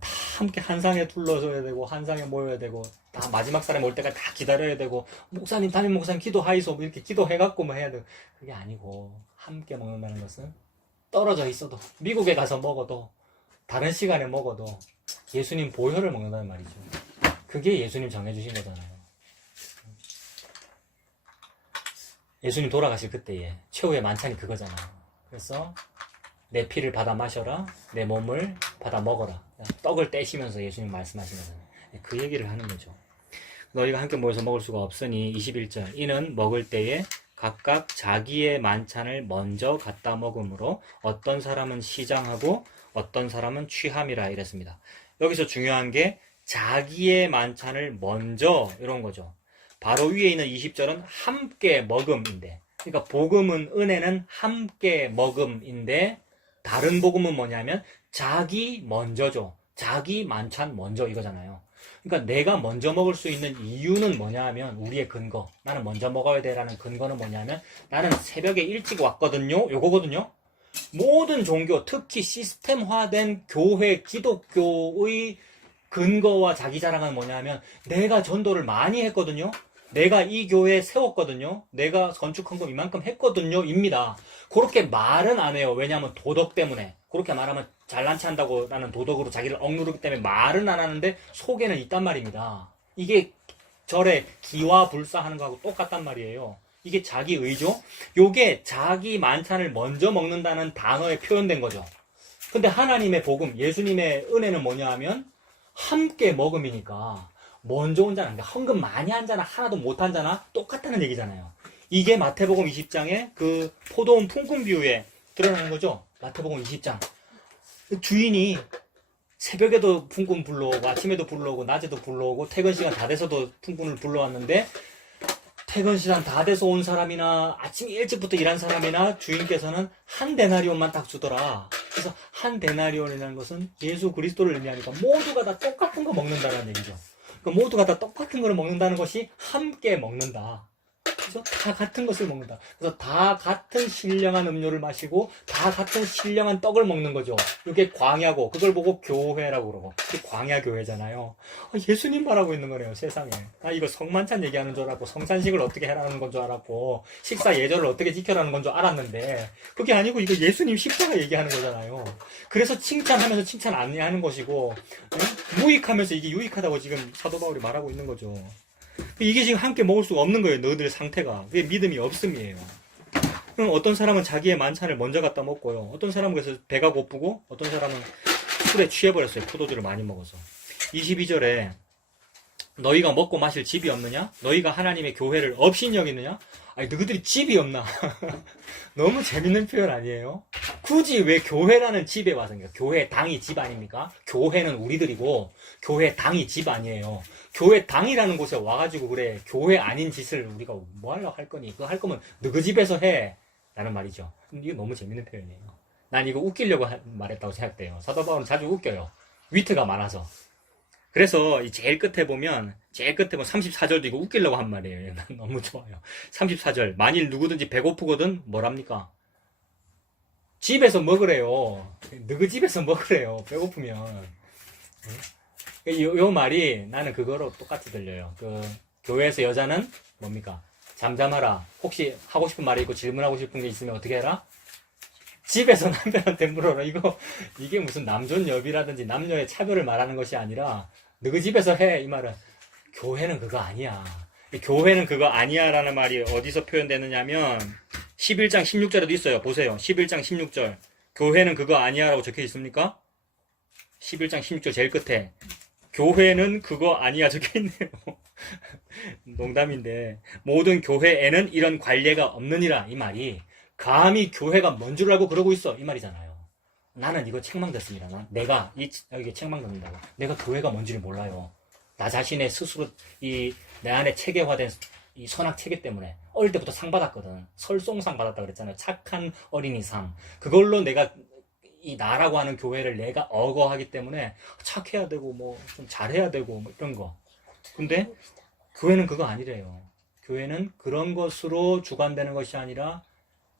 다 함께 한 상에 둘러서야 되고 한 상에 모여야 되고 다 마지막 사람 올 때까지 다 기다려야 되고, 목사님 담임 목사님 기도하이소 뭐 이렇게 기도해갖고 뭐 해야 되고, 그게 아니고 함께 먹는다는 것은 떨어져 있어도, 미국에 가서 먹어도, 다른 시간에 먹어도 예수님 보혈을 먹는다는 말이죠. 그게 예수님 정해주신 거잖아요. 예수님 돌아가실 그때에 최후의 만찬이 그거잖아요. 그래서 내 피를 받아 마셔라, 내 몸을 받아 먹어라. 떡을 떼시면서 예수님 말씀하신 거잖아요. 그 얘기를 하는 거죠. 너희가 함께 모여서 먹을 수가 없으니 21절 이는 먹을 때에 각각 자기의 만찬을 먼저 갖다 먹음으로 어떤 사람은 시장하고 어떤 사람은 취함이라 이랬습니다. 여기서 중요한 게 자기의 만찬을 먼저, 이런 거죠. 바로 위에 있는 20절은 함께 먹음인데, 그러니까 복음은, 은혜는 함께 먹음인데, 다른 복음은 뭐냐면 자기 먼저죠. 자기 만찬 먼저 이거잖아요. 그러니까 내가 먼저 먹을 수 있는 이유는 뭐냐 하면, 우리의 근거, 나는 먼저 먹어야 돼라는 근거는 뭐냐면, 나는 새벽에 일찍 왔거든요, 요거거든요. 모든 종교, 특히 시스템화된 교회, 기독교의 근거와 자기 자랑은 뭐냐면, 내가 전도를 많이 했거든요, 내가 이 교회 세웠거든요, 내가 건축 헌금 이만큼 했거든요 입니다. 그렇게 말은 안 해요. 왜냐하면 도덕 때문에. 그렇게 말하면 잘난 체 한다고 라는 도덕으로 자기를 억누르기 때문에 말은 안 하는데 속에는 있단 말입니다. 이게 절에 기와불사하는 거하고 똑같단 말이에요. 이게 자기 의죠. 요게 자기 만찬을 먼저 먹는다는 단어에 표현된 거죠. 근데 하나님의 복음, 예수님의 은혜는 뭐냐 하면 함께 먹음이니까, 먼저 온 자는, 헌금 많이 한 자나 하나도 못 한 자나 똑같다는 얘기잖아요. 이게 마태복음 20장의 그 포도원 품꾼 비유에 드러나는 거죠. 마태복음 20장. 주인이 새벽에도 품꾼 불러오고 아침에도 불러오고 낮에도 불러오고 퇴근 시간 다 돼서도 품꾼을 불러왔는데, 퇴근 시간 다 돼서 온 사람이나 아침 일찍부터 일한 사람이나 주인께서는 한 데나리온만 딱 주더라. 그래서 한 데나리온이라는 것은 예수 그리스도를 의미하니까 모두가 다 똑같은 거 먹는다는 얘기죠. 그러니까 모두가 다 똑같은 걸 먹는다는 것이 함께 먹는다. 그래서 다 같은 것을 먹는다. 그래서 다 같은 신령한 음료를 마시고 다 같은 신령한 떡을 먹는 거죠. 이게 광야고, 그걸 보고 교회라고 그러고, 그게 광야교회잖아요. 예수님 말하고 있는 거네요, 세상에. 이거 성만찬 얘기하는 줄 알았고, 성찬식을 어떻게 해라는 건 줄 알았고, 식사 예절을 어떻게 지켜라는 건 줄 알았는데, 그게 아니고 이거 예수님 십자가 얘기하는 거잖아요. 그래서 칭찬하면서 칭찬 안 하는 것이고, 무익하면서 이게 유익하다고 지금 사도 바울이 말하고 있는 거죠. 이게 지금 함께 먹을 수가 없는 거예요, 너희들의 상태가. 그게 믿음이 없음이에요. 그럼 어떤 사람은 자기의 만찬을 먼저 갖다 먹고요, 어떤 사람은 그래서 배가 고프고, 어떤 사람은 술에 취해버렸어요, 포도주를 많이 먹어서. 22절에 너희가 먹고 마실 집이 없느냐? 너희가 하나님의 교회를 업신여기느냐? 아니, 너희들이 집이 없나? 너무 재밌는 표현 아니에요? 굳이 왜 교회라는 집에 와서, 그러니까 교회 당이 집 아닙니까? 교회는 우리들이고, 교회 당이 집 아니에요. 교회 당이라는 곳에 와가지고 그래, 교회 아닌 짓을 우리가 뭐 하려고 할 거니? 그거 할 거면 너희 집에서 해. 라는 말이죠. 이게 너무 재밌는 표현이에요. 난 이거 웃기려고 말했다고 생각돼요. 사도 바울은 자주 웃겨요. 위트가 많아서. 그래서 이 제일 끝에 보면 34절도 이거 웃기려고 한 말이에요. 난 너무 좋아요. 34절. 만일 누구든지 배고프거든 뭐랍니까? 집에서 먹으래요. 너희 집에서 먹으래요. 배고프면. 요 말이 나는 그거로 똑같이 들려요. 그 교회에서 여자는 뭡니까? 잠잠하라. 혹시 하고 싶은 말이 있고 질문하고 싶은 게 있으면 어떻게 해라? 집에서 남편한테 물어라. 이게 무슨 남존여비라든지 남녀의 차별을 말하는 것이 아니라, 너희 집에서 해. 이 말은, 교회는 그거 아니야. 교회는 그거 아니야. 라는 말이 어디서 표현되느냐면, 11장 16절에도 있어요. 보세요. 11장 16절. 교회는 그거 아니야. 라고 적혀 있습니까? 11장 16절 제일 끝에. 교회는 그거 아니야. 적혀 있네요. 농담인데, 모든 교회에는 이런 관례가 없느니라. 이 말이, 감히 교회가 뭔 줄 알고 그러고 있어. 이 말이잖아요. 나는 이거 책망됐습니다. 내가, 여기 책망받는다고. 내가 교회가 뭔지를 몰라요. 나 자신의 스스로, 내 안에 체계화된 이 선악 체계 때문에. 어릴 때부터 상 받았거든. 설송상 받았다 그랬잖아요. 착한 어린이상. 그걸로 내가, 이 나라고 하는 교회를 내가 억어하기 때문에 착해야 되고, 뭐, 좀 잘해야 되고, 뭐, 이런 거. 근데, 교회는 그거 아니래요. 교회는 그런 것으로 주관되는 것이 아니라,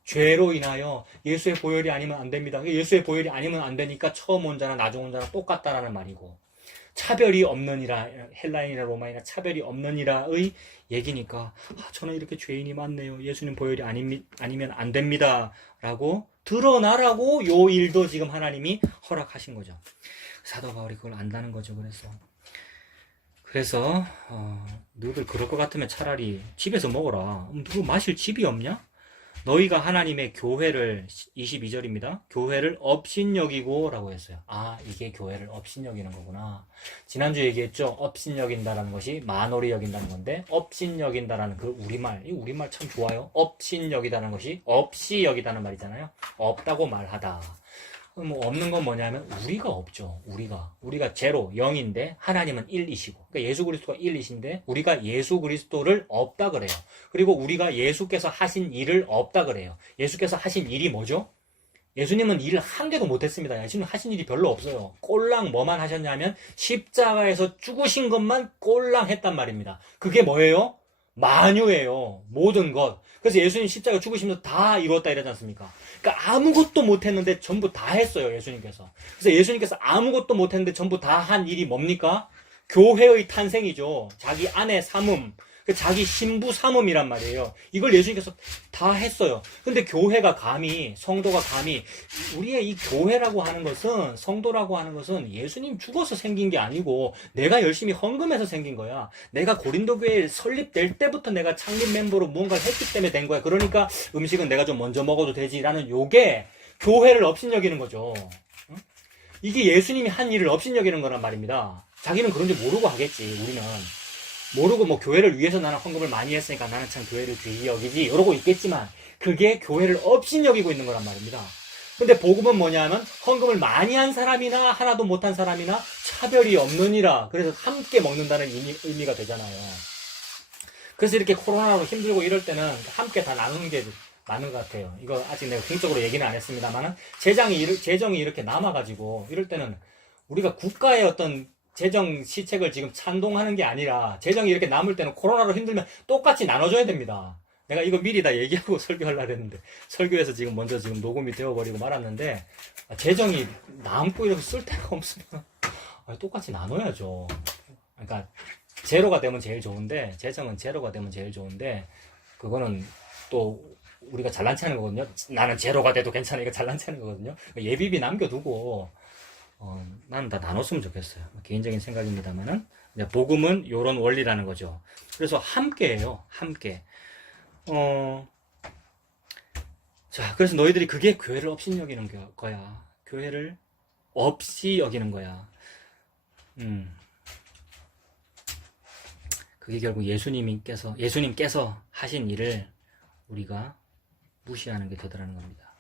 죄로 인하여 예수의 보혈이 아니면 안 됩니다. 예수의 보혈이 아니면 안 되니까 처음 온 자나 나중 온 자나 똑같다라는 말이고, 차별이 없느니라, 헬라인이나 로마이나 차별이 없느니라의 얘기니까, 저는 이렇게 죄인이 많네요. 예수님 보혈이 아니면 안 됩니다. 라고 드러나라고 요 일도 지금 하나님이 허락하신 거죠. 사도 바울이 그걸 안다는 거죠. 그래서 너희들 그럴 것 같으면 차라리 집에서 먹어라. 누구 마실 집이 없냐? 너희가 하나님의 교회를, 22절입니다. 교회를 업신여기고 라고 했어요. 이게 교회를 업신여기는 거구나. 지난주에 얘기했죠. 업신여긴다라는 것이 만홀히 여긴다는 건데, 업신여긴다라는 그 우리말, 이 우리말 참 좋아요. 업신여기다는 것이 없이 여기다는 말이잖아요. 없다고 말하다. 뭐 없는 건 뭐냐면 우리가 없죠. 우리가 제로 0인데 하나님은 1이시고, 그러니까 예수 그리스도가 1이신데 우리가 예수 그리스도를 없다 그래요. 그리고 우리가 예수께서 하신 일을 없다 그래요. 예수께서 하신 일이 뭐죠? 예수님은 일을 한 개도 못했습니다. 예수님 하신 일이 별로 없어요. 꼴랑 뭐만 하셨냐면 십자가에서 죽으신 것만 꼴랑 했단 말입니다. 그게 뭐예요? 만유예요. 모든 것. 그래서 예수님 십자가 죽으시면서 다 이뤘다 이러지 않습니까? 그러니까 아무것도 못했는데 전부 다 했어요. 예수님께서. 그래서 예수님께서 아무것도 못했는데 전부 다 한 일이 뭡니까? 교회의 탄생이죠. 자기 아내 삼음, 자기 신부 삼음이란 말이에요. 이걸 예수님께서 다 했어요. 근데 교회가 감히, 성도가 감히, 우리의 이 교회라고 하는 것은, 성도라고 하는 것은 예수님 죽어서 생긴 게 아니고 내가 열심히 헌금해서 생긴 거야. 내가 고린도 교회 설립될 때부터 내가 창립 멤버로 무언가를 했기 때문에 된 거야. 그러니까 음식은 내가 좀 먼저 먹어도 되지라는 요게 교회를 업신여기는 거죠. 이게 예수님이 한 일을 업신여기는 거란 말입니다. 자기는 그런지 모르고 하겠지. 우리는 모르고 뭐 교회를 위해서 나는 헌금을 많이 했으니까 나는 참 교회를 귀히 여기지 이러고 있겠지만, 그게 교회를 업신여기고 있는 거란 말입니다. 근데 복음은 뭐냐면 헌금을 많이 한 사람이나 하나도 못한 사람이나 차별이 없느니라. 그래서 함께 먹는다는 의미가 되잖아요. 그래서 이렇게 코로나로 힘들고 이럴 때는 함께 다 나누는 게 많은 것 같아요. 이거 아직 내가 공적으로 얘기는 안 했습니다만은, 재정이 이렇게 남아가지고 이럴 때는 우리가 국가의 어떤 재정 시책을 지금 찬동하는 게 아니라, 재정이 이렇게 남을 때는 코로나로 힘들면 똑같이 나눠줘야 됩니다. 내가 이거 미리 다 얘기하고 설교하려고 했는데, 설교에서 지금 먼저 녹음이 되어버리고 말았는데, 재정이 남고 이렇게 쓸 데가 없으면 똑같이 나눠야죠. 그러니까 제로가 되면 제일 좋은데, 재정은 제로가 되면 제일 좋은데, 그거는 또 우리가 잘난 체하는 거거든요. 나는 제로가 돼도 괜찮아, 이거 잘난 체하는 거거든요. 예비비 남겨두고 나는 다 나눴으면 좋겠어요. 개인적인 생각입니다만은, 복음은 요런 원리라는 거죠. 그래서 함께해요. 함께. 자, 그래서 너희들이 그게 교회를 없이 여기는 거야. 교회를 없이 여기는 거야. 그게 결국 예수님께서 하신 일을 우리가 무시하는 게 되더라는 겁니다.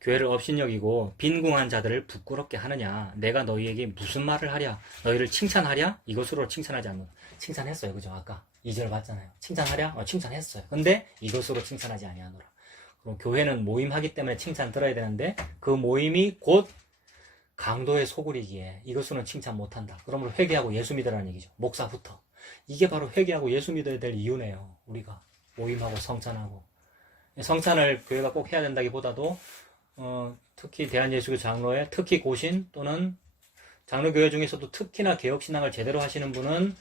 교회를 업신여기고 빈궁한 자들을 부끄럽게 하느냐? 내가 너희에게 무슨 말을 하랴? 너희를 칭찬하랴? 이것으로 칭찬하지 않노라. 칭찬했어요. 그죠? 아까 2절 봤잖아요. 칭찬하랴? 칭찬했어요. 근데 이것으로 칭찬하지 아니하노라. 그럼 교회는 모임하기 때문에 칭찬 들어야 되는데 그 모임이 곧 강도의 소굴이기에 이것으로는 칭찬 못한다. 그러므로 회개하고 예수 믿으라는 얘기죠. 목사부터. 이게 바로 회개하고 예수 믿어야 될 이유네요. 우리가 모임하고 성찬하고. 성찬을 교회가 꼭 해야 된다기보다도 특히 대한예수교 장로회, 특히 고신 또는 장로교회 중에서도 특히나 개혁신앙을 제대로 하시는 분은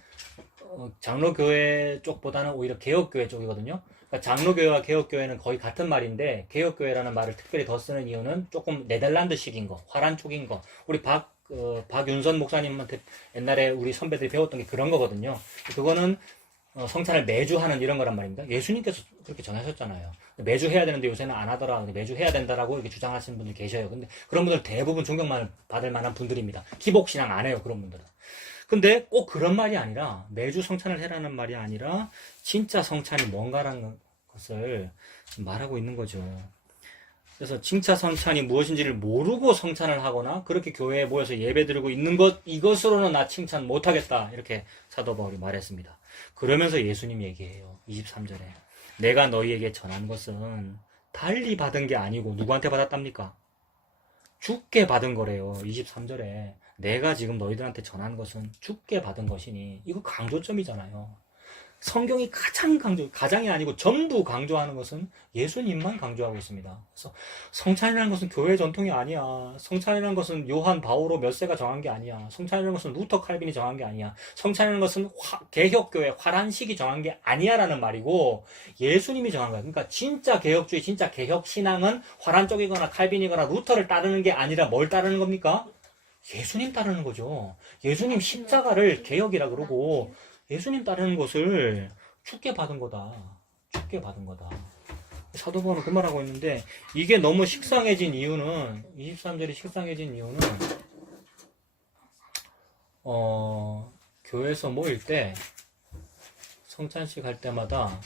장로교회 쪽보다는 오히려 개혁교회 쪽이거든요. 그러니까 장로교회와 개혁교회는 거의 같은 말인데 개혁교회라는 말을 특별히 더 쓰는 이유는 조금 네덜란드식인 거, 화란 쪽인 거. 우리 박윤선 목사님한테 옛날에 우리 선배들이 배웠던 게 그런 거거든요. 그거는 성찬을 매주 하는 이런 거란 말입니다. 예수님께서 그렇게 전하셨잖아요. 매주 해야 되는데 요새는 안 하더라. 매주 해야 된다라고 이렇게 주장하시는 분들 계셔요. 근데 그런 분들 대부분 존경만 받을 만한 분들입니다. 기복신앙 안 해요, 그런 분들은. 근데 꼭 그런 말이 아니라 매주 성찬을 해라는 말이 아니라 진짜 성찬이 뭔가라는 것을 말하고 있는 거죠. 그래서 진짜 성찬이 무엇인지를 모르고 성찬을 하거나 그렇게 교회에 모여서 예배드리고 있는 것, 이것으로는 나 칭찬 못하겠다, 이렇게 사도 바울이 말했습니다. 그러면서 예수님 얘기해요. 23절에 내가 너희에게 전한 것은 달리 받은 게 아니고 누구한테 받았답니까? 주께 받은 거래요. 23절에 내가 지금 너희들한테 전한 것은 주께 받은 것이니, 이거 강조점이잖아요. 성경이 가장이 아니고 전부 강조하는 것은 예수님만 강조하고 있습니다. 그래서 성찬이라는 것은 교회 전통이 아니야. 성찬이라는 것은 요한 바오로 몇 세가 정한 게 아니야. 성찬이라는 것은 루터 칼빈이 정한 게 아니야. 성찬이라는 것은 개혁교회 화란식이 정한 게 아니야 라는 말이고 예수님이 정한 거야. 그러니까 진짜 개혁주의, 진짜 개혁신앙은 화란 쪽이거나 칼빈이거나 루터를 따르는 게 아니라 뭘 따르는 겁니까? 예수님 따르는 거죠. 예수님 십자가를 개혁이라 그러고 예수님 따르는 것을 주께 받은 거다. 주께 받은 거다. 사도 바울은 그 말하고 있는데, 이게 너무 식상해진 이유는, 23절이 식상해진 이유는 교회에서 모일 때 성찬식 할 때마다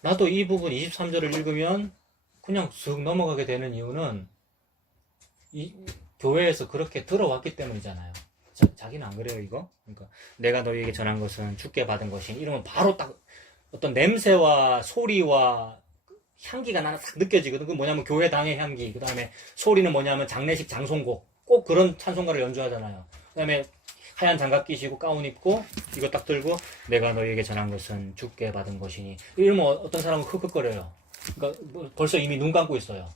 나도 이 부분 23절을 읽으면 그냥 쓱 넘어가게 되는 이유는 교회에서 그렇게 들어왔기 때문이잖아요. 자기는 안 그래요, 이거? 그러니까 내가 너희에게 전한 것은 주께 받은 것이, 이러면 바로 딱 어떤 냄새와 소리와 향기가 나는 딱 느껴지거든. 그 뭐냐면 교회당의 향기. 그 다음에 소리는 뭐냐면 장례식 장송곡. 꼭 그런 찬송가를 연주하잖아요. 그 다음에 하얀 장갑 끼시고 가운 입고 이거 딱 들고 내가 너희에게 전한 것은 주께 받은 것이니. 이러면 어떤 사람은 흑흑거려요. 그러니까 벌써 이미 눈 감고 있어요.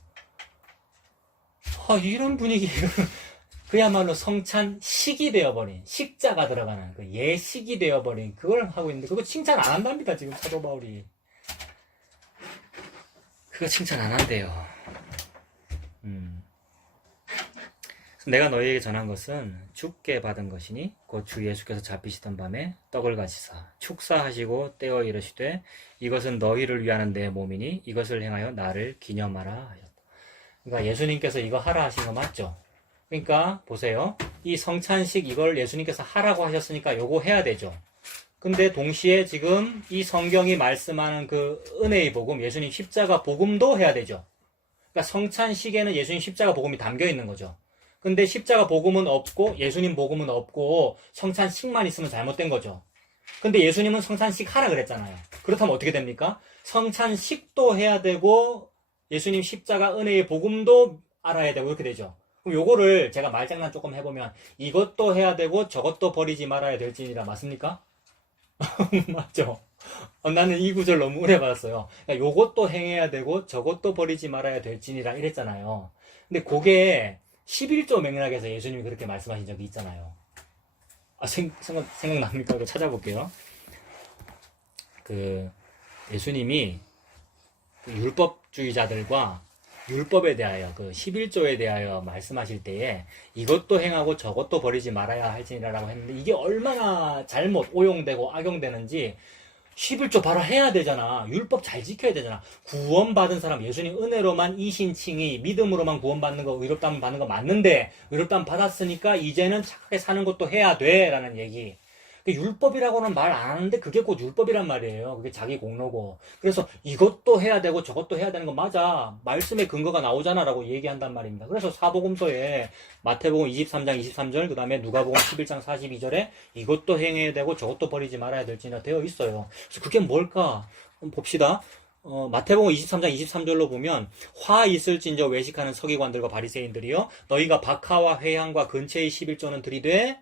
이런 분위기. 그야말로 성찬식이 되어버린, 식자가 들어가는 그 예식이 되어버린 그걸 하고 있는데 그거 칭찬 안 한답니다. 지금 사도 바울이 그거 칭찬 안 한대요. 내가 너희에게 전한 것은 주께 받은 것이니 곧 주 예수께서 잡히시던 밤에 떡을 가지사 축사하시고 떼어 이르시되 이것은 너희를 위하는 내 몸이니 이것을 행하여 나를 기념하라 하셨다. 그러니까 예수님께서 이거 하라 하신 거 맞죠? 그러니까 보세요. 이 성찬식 이걸 예수님께서 하라고 하셨으니까 요거 해야 되죠. 근데 동시에 지금 이 성경이 말씀하는 그 은혜의 복음, 예수님 십자가 복음도 해야 되죠. 그러니까 성찬식에는 예수님 십자가 복음이 담겨 있는 거죠. 근데 십자가 복음은 없고 예수님 복음은 없고 성찬식만 있으면 잘못된 거죠. 근데 예수님은 성찬식 하라 그랬잖아요. 그렇다면 어떻게 됩니까? 성찬식도 해야 되고 예수님 십자가 은혜의 복음도 알아야 되고 이렇게 되죠. 그럼 요거를 제가 말장난 조금 해보면 이것도 해야 되고 저것도 버리지 말아야 될지니라 맞습니까? 맞죠? 나는 이 구절 너무 오래 받았어요. 그러니까 요것도 행해야 되고 저것도 버리지 말아야 될지니라 이랬잖아요. 근데 그게 11조 맥락에서 예수님이 그렇게 말씀하신 적이 있잖아요. 생각납니까? 이거 찾아볼게요. 예수님이 율법주의자들과 율법에 대하여 그 11조에 대하여 말씀하실 때에 이것도 행하고 저것도 버리지 말아야 할지니라라고 했는데 이게 얼마나 잘못 오용되고 악용되는지 11조 바로 해야 되잖아. 율법 잘 지켜야 되잖아. 구원받은 사람, 예수님 은혜로만 이신칭의 믿음으로만 구원받는 거, 의롭다함 받는 거 맞는데 의롭다함 받았으니까 이제는 착하게 사는 것도 해야 돼 라는 얘기. 율법이라고는 말 안 하는데 그게 곧 율법이란 말이에요. 그게 자기 공로고. 그래서 이것도 해야 되고 저것도 해야 되는 거 맞아. 말씀의 근거가 나오잖아라고 얘기한단 말입니다. 그래서 사복음서에 마태복음 23장 23절, 그 다음에 누가복음 11장 42절에 이것도 행해야 되고 저것도 버리지 말아야 될지나 되어 있어요. 그래서 그게 뭘까? 한번 봅시다. 마태복음 23장 23절로 보면 화 있을진저 외식하는 서기관들과 바리새인들이요 너희가 박하와 회향과 근처의 11조는 들이되.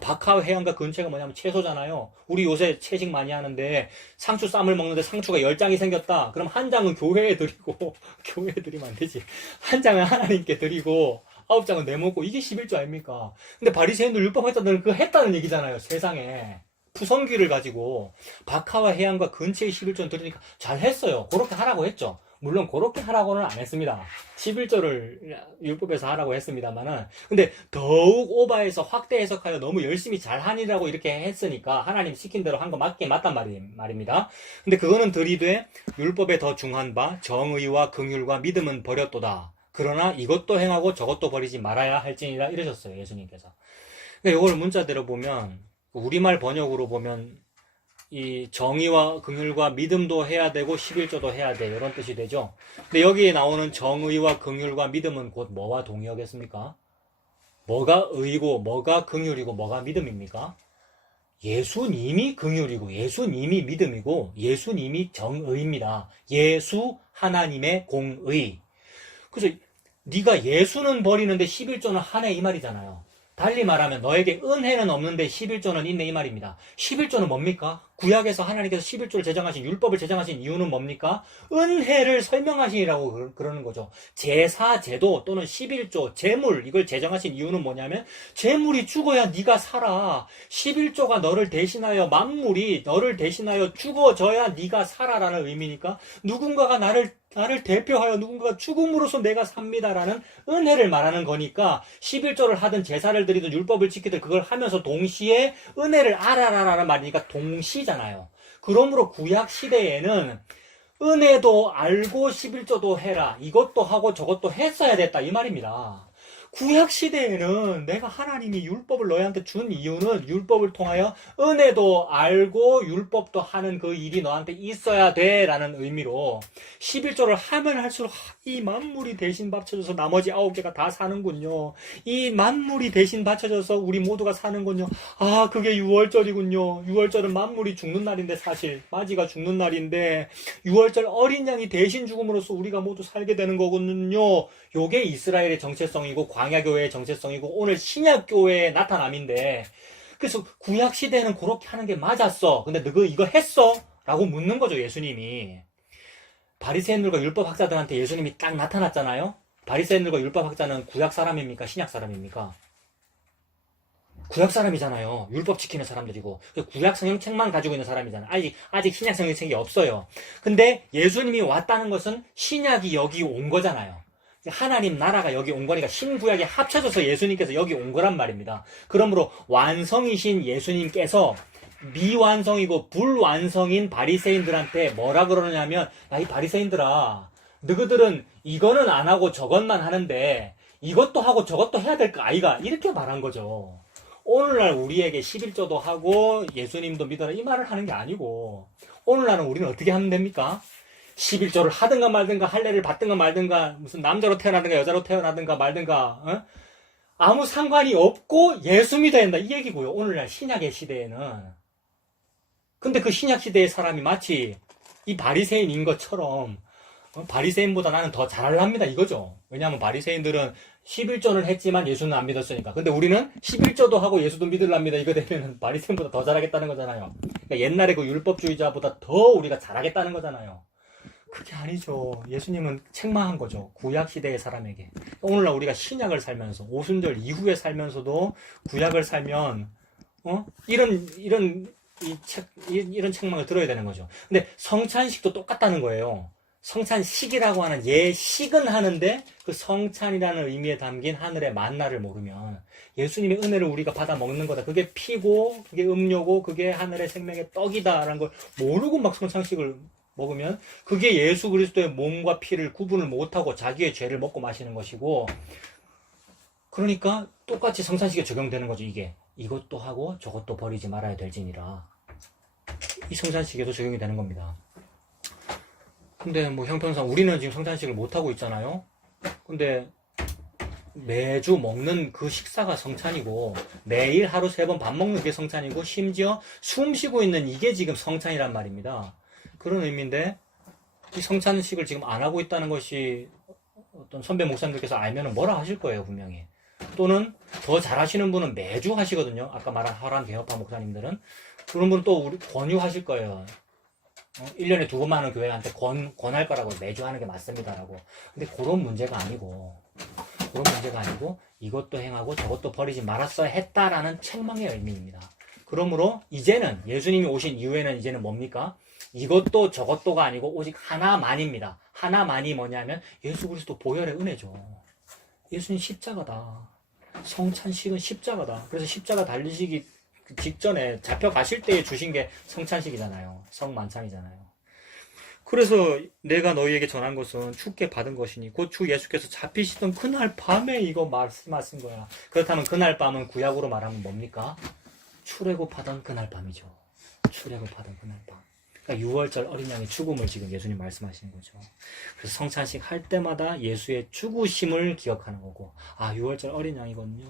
박하와 회향과 근처가 뭐냐면 채소잖아요. 우리 요새 채식 많이 하는데 상추 쌈을 먹는데 상추가 10장이 생겼다. 그럼 한 장은 교회에 드리고 교회에 드리면 안 되지. 한 장은 하나님께 드리고 9장은 내먹고 이게 11조 아닙니까? 근데 바리새인들 율법학자들은 그거 했다는 얘기잖아요. 세상에. 푸성귀를 가지고 박하와 해안과 근처의 11조는 드리니까 잘했어요. 그렇게 하라고 했죠. 물론 그렇게 하라고는 안 했습니다. 11조를 율법에서 하라고 했습니다만은 근데 더욱 오바해서 확대 해석하여 너무 열심히 잘하니라고 이렇게 했으니까 하나님 시킨 대로 한 거 맞긴 맞단 말입니다. 근데 그거는 들이되 율법에 더 중한 바 정의와 긍휼과 믿음은 버렸도다. 그러나 이것도 행하고 저것도 버리지 말아야 할지니라 이러셨어요. 예수님께서. 그러니까 이걸 문자대로 보면 우리말 번역으로 보면 이 정의와 긍휼과 믿음도 해야 되고 11조도 해야 돼 이런 뜻이 되죠. 근데 여기에 나오는 정의와 긍휼과 믿음은 곧 뭐와 동의하겠습니까? 뭐가 의고 뭐가 긍휼이고 뭐가 믿음입니까? 예수님이 긍휼이고 예수님이 믿음이고 예수님이 정의입니다. 예수 하나님의 공의. 그래서 네가 예수는 버리는데 11조는 하네 이 말이잖아요. 달리 말하면 너에게 은혜는 없는데 11조는 있네 이 말입니다. 11조는 뭡니까? 구약에서 하나님께서 11조를 제정하신 율법을 제정하신 이유는 뭡니까? 은혜를 설명하시라고 그러는 거죠. 제사, 제도 또는 11조, 제물 이걸 제정하신 이유는 뭐냐면 제물이 죽어야 네가 살아. 11조가 너를 대신하여 만물이 너를 대신하여 죽어져야 네가 살아라는 의미니까 누군가가 나를 대표하여 누군가가 죽음으로써 내가 삽니다라는 은혜를 말하는 거니까 11조를 하든 제사를 드리든 율법을 지키든 그걸 하면서 동시에 은혜를 알아라라는 말이니까 동시잖아요. 그러므로 구약 시대에는 은혜도 알고 11조도 해라. 이것도 하고 저것도 했어야 됐다 이 말입니다. 구약 시대에는 내가 하나님이 율법을 너희한테 준 이유는 율법을 통하여 은혜도 알고 율법도 하는 그 일이 너한테 있어야 돼라는 의미로 11조를 하면 할수록 이 만물이 대신 받쳐줘서 나머지 9개가 다 사는군요. 이 만물이 대신 받쳐줘서 우리 모두가 사는군요. 아 그게 6월절이군요. 6월절은 만물이 죽는 날인데 사실 맞이가 죽는 날인데 6월절 어린 양이 대신 죽음으로써 우리가 모두 살게 되는 거군요. 요게 이스라엘의 정체성이고 광야교회의 정체성이고 오늘 신약교회의 나타남인데 그래서 구약시대에는 그렇게 하는 게 맞았어. 근데 너 이거 했어? 라고 묻는 거죠. 예수님이. 바리새인들과 율법학자들한테 예수님이 딱 나타났잖아요. 바리새인들과 율법학자는 구약 사람입니까? 신약 사람입니까? 구약 사람이잖아요. 율법 지키는 사람들이고 구약 성경책만 가지고 있는 사람이잖아요. 아직 신약 성경책이 없어요. 근데 예수님이 왔다는 것은 신약이 여기 온 거잖아요. 하나님 나라가 여기 온 거니까 신구약이 합쳐져서 예수님께서 여기 온 거란 말입니다. 그러므로 완성이신 예수님께서 미완성이고 불완성인 바리새인들한테 뭐라 그러느냐면 야, 이 바리새인들아 너희들은 이거는 안 하고 저것만 하는데 이것도 하고 저것도 해야 될 거 아이가 이렇게 말한 거죠. 오늘날 우리에게 11조도 하고 예수님도 믿어라 이 말을 하는 게 아니고 오늘날은 우리는 어떻게 하면 됩니까? 11조를 하든가 말든가 할례를 받든가 말든가 무슨 남자로 태어나든가 여자로 태어나든가 말든가 아무 상관이 없고 예수 믿어야 된다 이 얘기고요. 오늘날 신약의 시대에는 근데 그 신약 시대의 사람이 마치 이 바리새인인 것처럼 바리새인보다 나는 더 잘할랍니다 이거죠. 왜냐하면 바리새인들은 11조는 했지만 예수는 안 믿었으니까. 근데 우리는 11조도 하고 예수도 믿으랍니다. 이거 되면 바리새인보다 더 잘하겠다는 거잖아요. 그러니까 옛날에 그 율법주의자보다 더 우리가 잘하겠다는 거잖아요. 그게 아니죠. 예수님은 책망한 거죠. 구약시대의 사람에게. 오늘날 우리가 신약을 살면서 오순절 이후에 살면서도 구약을 살면 이런 책망을 들어야 되는 거죠. 근데 성찬식도 똑같다는 거예요. 성찬식이라고 하는 예식은 하는데 그 성찬이라는 의미에 담긴 하늘의 만나를 모르면 예수님의 은혜를 우리가 받아 먹는 거다. 그게 피고 그게 음료고 그게 하늘의 생명의 떡이다라는 걸 모르고 막 성찬식을 먹으면 그게 예수 그리스도의 몸과 피를 구분을 못하고 자기의 죄를 먹고 마시는 것이고 그러니까 똑같이 성찬식에 적용되는 거죠. 이게 이것도 하고 저것도 버리지 말아야 될지니라. 이 성찬식에도 적용이 되는 겁니다. 근데 뭐 형평상 우리는 지금 성찬식을 못하고 있잖아요. 근데 매주 먹는 그 식사가 성찬이고, 매일 하루 3번 밥 먹는 게 성찬이고, 심지어 숨 쉬고 있는 이게 지금 성찬이란 말입니다. 그런 의미인데, 이 성찬식을 지금 안 하고 있다는 것이 어떤 선배 목사님들께서 알면은 뭐라 하실 거예요, 분명히. 또는 더 잘하시는 분은 매주 하시거든요. 아까 말한 하란 개혁파 목사님들은. 그런 분은 또 우리 권유하실 거예요. 1년에 2번만 하는 교회한테 권할 거라고, 매주 하는 게 맞습니다라고. 근데 그런 문제가 아니고, 이것도 행하고 저것도 버리지 말았어야 했다라는 책망의 의미입니다. 그러므로 이제는 예수님이 오신 이후에는 이제는 뭡니까? 이것도 저것도가 아니고 오직 하나만입니다. 하나만이 뭐냐면 예수 그리스도 보혈의 은혜죠. 예수님 십자가다. 성찬식은 십자가다. 그래서 십자가 달리시기 직전에 잡혀가실 때에 주신 게 성찬식이잖아요. 성만찬이잖아요. 그래서 내가 너희에게 전한 것은 주께 받은 것이니 곧 주 예수께서 잡히시던 그날 밤에 이거 말씀하신 거야. 그렇다면 그날 밤은 구약으로 말하면 뭡니까? 출애굽하던 그날 밤이죠. 출애굽하던 그날 밤. 그러니까 6월절 어린 양의 죽음을 지금 예수님 말씀하시는 거죠. 그래서 성찬식 할 때마다 예수의 죽으심을 기억하는 거고, 6월절 어린 양이거든요.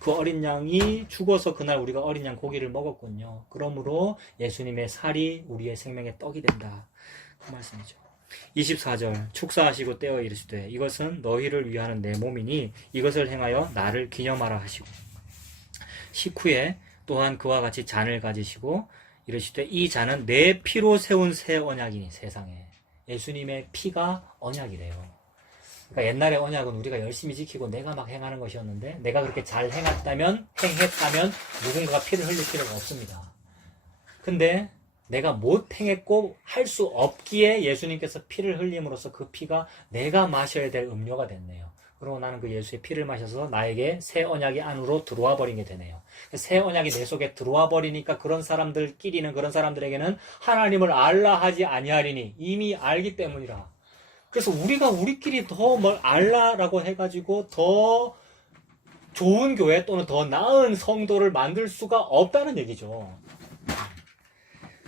그 어린 양이 죽어서 그날 우리가 어린 양 고기를 먹었군요. 그러므로 예수님의 살이 우리의 생명의 떡이 된다. 그 말씀이죠. 24절 축사하시고 떼어 이르시되 이것은 너희를 위하는 내 몸이니 이것을 행하여 나를 기념하라 하시고, 식후에 또한 그와 같이 잔을 가지시고 이르시되 이 잔은 내 피로 세운 새 언약이니. 세상에 예수님의 피가 언약이래요. 그러니까 옛날의 언약은 우리가 열심히 지키고 내가 막 행하는 것이었는데, 내가 그렇게 잘 행했다면 누군가가 피를 흘릴 필요가 없습니다. 근데 내가 못 행했고 할 수 없기에 예수님께서 피를 흘림으로써 그 피가 내가 마셔야 될 음료가 됐네요. 그리고 나는 그 예수의 피를 마셔서 나에게 새 언약이 안으로 들어와 버린 게 되네요. 새 언약이 내 속에 들어와 버리니까 그런 사람들에게는 하나님을 알라 하지 아니하리니 이미 알기 때문이라. 그래서 우리가 우리끼리 더 뭘 알라라고 해가지고 더 좋은 교회 또는 더 나은 성도를 만들 수가 없다는 얘기죠.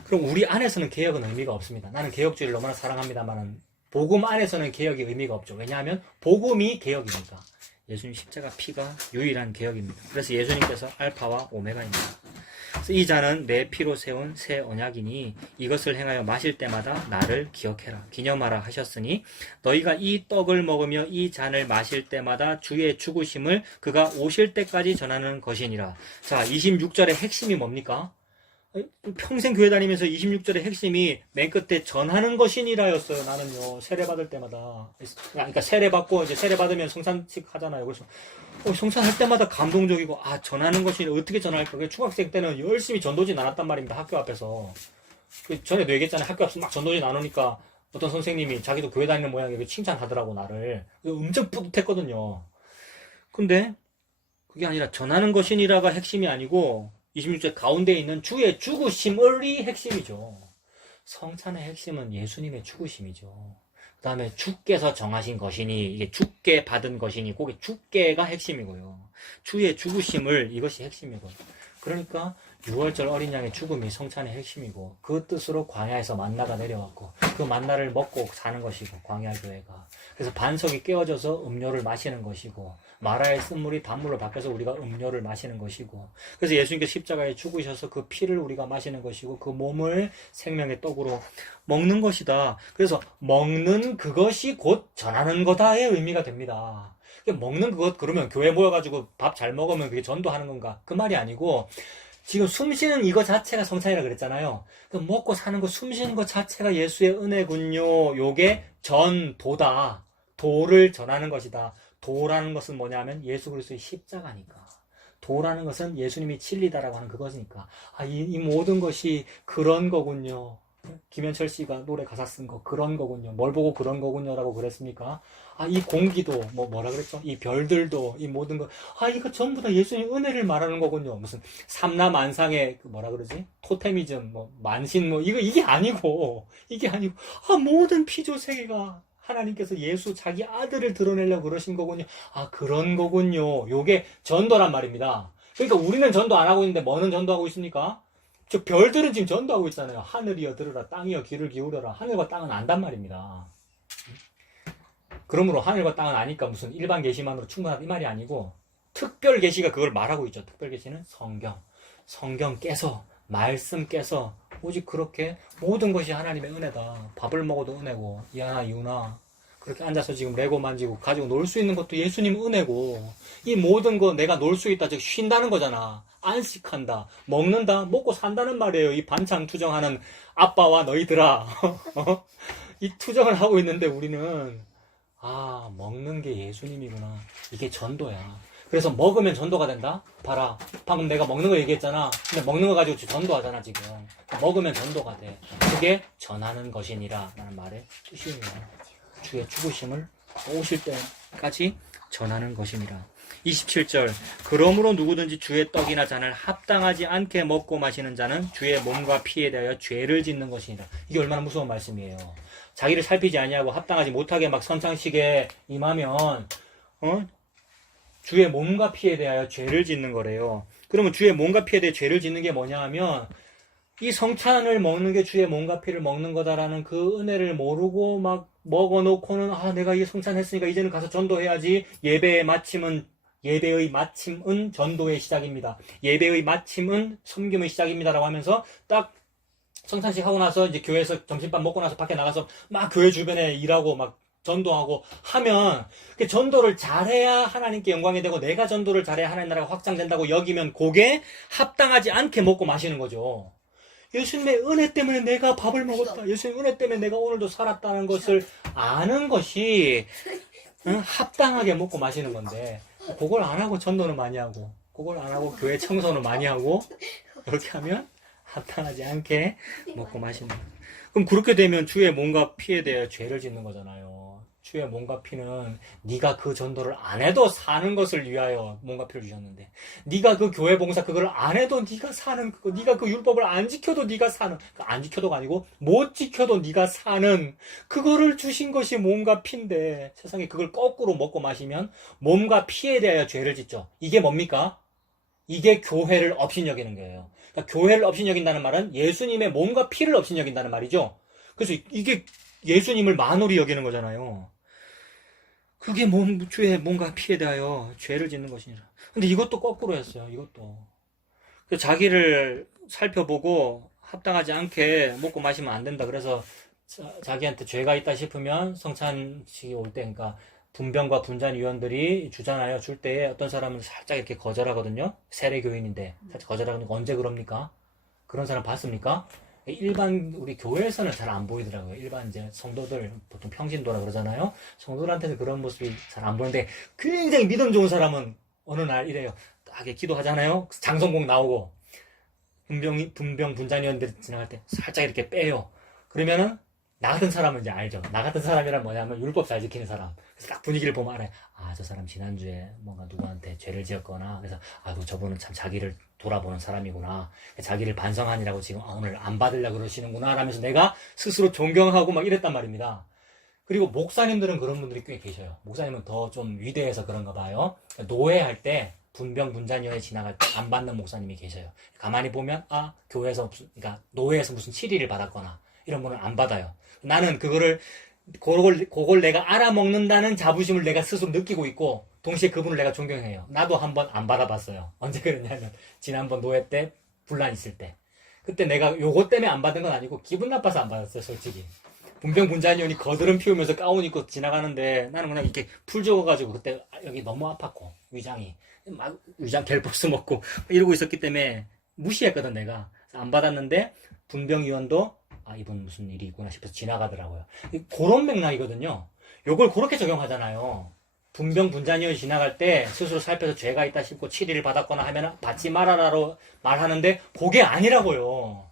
그럼 우리 안에서는 개혁은 의미가 없습니다. 나는 개혁주의를 너무나 사랑합니다만 복음 안에서는 개혁이 의미가 없죠. 왜냐하면 복음이 개혁이니까. 예수님 십자가 피가 유일한 개혁입니다. 그래서 예수님께서 알파와 오메가입니다. 그래서 이 잔은 내 피로 세운 새 언약이니 이것을 행하여 마실 때마다 나를 기억해라, 기념하라 하셨으니 너희가 이 떡을 먹으며 이 잔을 마실 때마다 주의 죽으심을 그가 오실 때까지 전하는 것이니라. 자, 26절의 핵심이 뭡니까? 평생 교회 다니면서 26절의 핵심이 맨 끝에 전하는 것이니라였어요. 나는요, 세례 받을 때마다. 그러니까 세례 받고 이제 세례 받으면 성찬식 하잖아요. 그래서 성찬할 때마다 감동적이고, 전하는 것이 어떻게 전할까? 중학생 때는 열심히 전도지 나눴단 말입니다. 학교 앞에서. 전에도 얘기했잖아요. 학교 앞에서 막 전도지 나누니까 어떤 선생님이 자기도 교회 다니는 모양이고 칭찬하더라고, 나를. 엄청 뿌듯했거든요. 근데 그게 아니라 전하는 것이니라가 핵심이 아니고 26절 가운데 있는 주의 죽으심이 핵심이죠. 성찬의 핵심은 예수님의 죽으심이죠. 그 다음에 주께서 정하신 것이니, 이게 주께 받은 것이니, 그게 주께가 핵심이고요. 주의 죽으심을, 이것이 핵심이고. 그러니까 6월절 어린 양의 죽음이 성찬의 핵심이고, 그 뜻으로 광야에서 만나가 내려왔고, 그 만나를 먹고 사는 것이고, 광야 교회가. 그래서 반석이 깨어져서 음료를 마시는 것이고, 마라의 쓴물이 단물로 바뀌어서 우리가 음료를 마시는 것이고, 그래서 예수님께서 십자가에 죽으셔서 그 피를 우리가 마시는 것이고, 그 몸을 생명의 떡으로 먹는 것이다. 그래서 먹는 그것이 곧 전하는 거다의 의미가 됩니다. 먹는 그것, 그러면 교회 모여가지고 밥 잘 먹으면 그게 전도하는 건가? 그 말이 아니고, 지금 숨쉬는 이거 자체가 성찬이라 그랬잖아요. 먹고 사는 거, 숨쉬는 것 자체가 예수의 은혜군요. 요게 전도다. 도를 전하는 것이다. 도라는 것은 뭐냐면 예수 그리스도의 십자가니까. 도라는 것은 예수님이 진리다라고 하는 그것이니까. 이 모든 것이 그런 거군요. 김현철 씨가 노래 가사 쓴 거 그런 거군요. 뭘 보고 그런 거군요라고 그랬습니까? 이 공기도 뭐라 그랬죠? 이 별들도 이 모든 거 이거 전부 다 예수님 은혜를 말하는 거군요. 무슨 삼라만상의 뭐라 그러지? 토테미즘 만신 이게 아니고 모든 피조 세계가 하나님께서 예수 자기 아들을 드러내려고 그러신 거군요. 그런 거군요. 요게 전도란 말입니다. 그러니까 우리는 전도 안 하고 있는데 뭐는 전도하고 있습니까? 저 별들은 지금 전도하고 있잖아요. 하늘이여 들으라, 땅이여 귀를 기울여라. 하늘과 땅은 안단 말입니다. 그러므로 하늘과 땅은 아니까 무슨 일반 계시만으로 충분하다 이 말이 아니고 특별 계시가 그걸 말하고 있죠. 특별 계시는 성경 깨서 말씀 깨서 오직 그렇게 모든 것이 하나님의 은혜다. 밥을 먹어도 은혜고 이하나 이우나 그렇게 앉아서 지금 레고 만지고 가지고 놀 수 있는 것도 예수님 은혜고 이 모든 거 내가 놀 수 있다. 즉 쉰다는 거잖아. 안식한다. 먹는다. 먹고 산다는 말이에요. 이 반찬 투정하는 아빠와 너희들아. 이 투정을 하고 있는데 우리는 먹는 게 예수님이구나. 이게 전도야. 그래서 먹으면 전도가 된다? 봐라. 방금 내가 먹는 거 얘기했잖아. 근데 먹는 거 가지고 전도하잖아, 지금. 먹으면 전도가 돼. 그게 전하는 것이니라. 라는 말의 뜻이에요. 주의 죽으심을 오실 때까지 전하는 것이니라. 27절. 그러므로 누구든지 주의 떡이나 잔을 합당하지 않게 먹고 마시는 자는 주의 몸과 피에 대하여 죄를 짓는 것이니라. 이게 얼마나 무서운 말씀이에요. 자기를 살피지 아니하고 합당하지 못하게 막 선창식에 임하면 주의 몸과 피에 대하여 죄를 짓는 거래요. 그러면 주의 몸과 피에 대해 죄를 짓는 게 뭐냐 하면 이 성찬을 먹는 게 주의 몸과 피를 먹는 거다라는 그 은혜를 모르고 막 먹어놓고는 내가 이 성찬 했으니까 이제는 가서 전도해야지. 예배의 마침은 전도의 시작입니다. 예배의 마침은 섬김의 시작입니다라고 하면서 딱 성찬식 하고 나서 이제 교회에서 점심밥 먹고 나서 밖에 나가서 막 교회 주변에 일하고 막 전도하고 하면 그 전도를 잘해야 하나님께 영광이 되고 내가 전도를 잘해야 하나님 나라가 확장된다고 여기면 그게 합당하지 않게 먹고 마시는 거죠. 예수님의 은혜 때문에 내가 밥을 먹었다. 예수님의 은혜 때문에 내가 오늘도 살았다는 것을 아는 것이 합당하게 먹고 마시는 건데 그걸 안 하고 전도는 많이 하고 그걸 안 하고 교회 청소는 많이 하고 그렇게 하면 합당하지 않게 먹고 마시는 거예요. 그럼 그렇게 되면 주의 몸과 피에 대해 죄를 짓는 거잖아요. 주의 몸과 피는 네가 그 전도를 안 해도 사는 것을 위하여 몸과 피를 주셨는데 네가 그 교회 봉사 그걸 안 해도 네가 사는 그거 네가 그 율법을 안 지켜도 네가 사는 안 지켜도가 아니고 못 지켜도 네가 사는 그거를 주신 것이 몸과 피인데 세상에 그걸 거꾸로 먹고 마시면 몸과 피에 대하여 죄를 짓죠. 이게 뭡니까? 이게 교회를 업신여기는 거예요. 그러니까 교회를 업신여긴다는 말은 예수님의 몸과 피를 업신여긴다는 말이죠. 그래서 이게 예수님을 만홀히 여기는 거잖아요. 그게 주의 몸과 피에 대하여 죄를 짓는 것이니라. 근데 이것도 거꾸로 했어요. 이것도. 자기를 살펴보고 합당하지 않게 먹고 마시면 안 된다. 그래서 자기한테 죄가 있다 싶으면 성찬식이 올 때, 그러니까 분병과 분잔위원들이 주잖아요. 줄 때에 어떤 사람은 살짝 이렇게 거절하거든요. 세례교인인데 살짝 거절하는 거 언제 그럽니까? 그런 사람 봤습니까? 일반 우리 교회에서는 잘 안 보이더라고요. 일반 이제 성도들 보통 평신도라 그러잖아요. 성도들한테는 그런 모습이 잘 안 보이는데 굉장히 믿음 좋은 사람은 어느 날 이래요. 딱 기도하잖아요. 장성공 나오고 분병 분잔위원들이 지나갈 때 살짝 이렇게 빼요. 그러면은 나 같은 사람은 이제 알죠. 나 같은 사람이란 뭐냐면 율법 잘 지키는 사람. 그래서 딱 분위기를 보면 알아요. 저 사람 지난주에 뭔가 누구한테 죄를 지었거나 그래서 저분은 참 자기를 돌아보는 사람이구나. 자기를 반성하니라고 지금 오늘 안 받으려고 그러시는구나 라면서 내가 스스로 존경하고 막 이랬단 말입니다. 그리고 목사님들은 그런 분들이 꽤 계셔요. 목사님은 더 좀 위대해서 그런가 봐요. 노회할 때 분병 분잔위원회 지나갈 때 안 받는 목사님이 계셔요. 가만히 보면 교회에서 그러니까 노회에서 무슨 치리를 받았거나 이런 분은 안 받아요. 나는 그걸 내가 알아먹는다는 자부심을 내가 스스로 느끼고 있고 동시에 그분을 내가 존경해요. 나도 한번 안 받아봤어요. 언제 그랬냐면 지난번 노회 때 분란 있을 때 그때 내가 요거 때문에 안 받은 건 아니고 기분 나빠서 안 받았어요. 솔직히 분병 분잔위원이 거드름 피우면서 가운 입고 지나가는데 나는 그냥 이렇게 풀 적어가지고 그때 여기 너무 아팠고 위장이 막 위장 갤포스 먹고 이러고 있었기 때문에 무시했거든. 내가 안 받았는데 분병위원도 이분 무슨 일이 있구나 싶어서 지나가더라고요. 그런 맥락이거든요. 요걸 그렇게 적용하잖아요. 분병 분잔위원이 지나갈 때 스스로 살펴서 죄가 있다 싶고 치리를 받았거나 하면 받지 말아라로 말하는데 그게 아니라고요.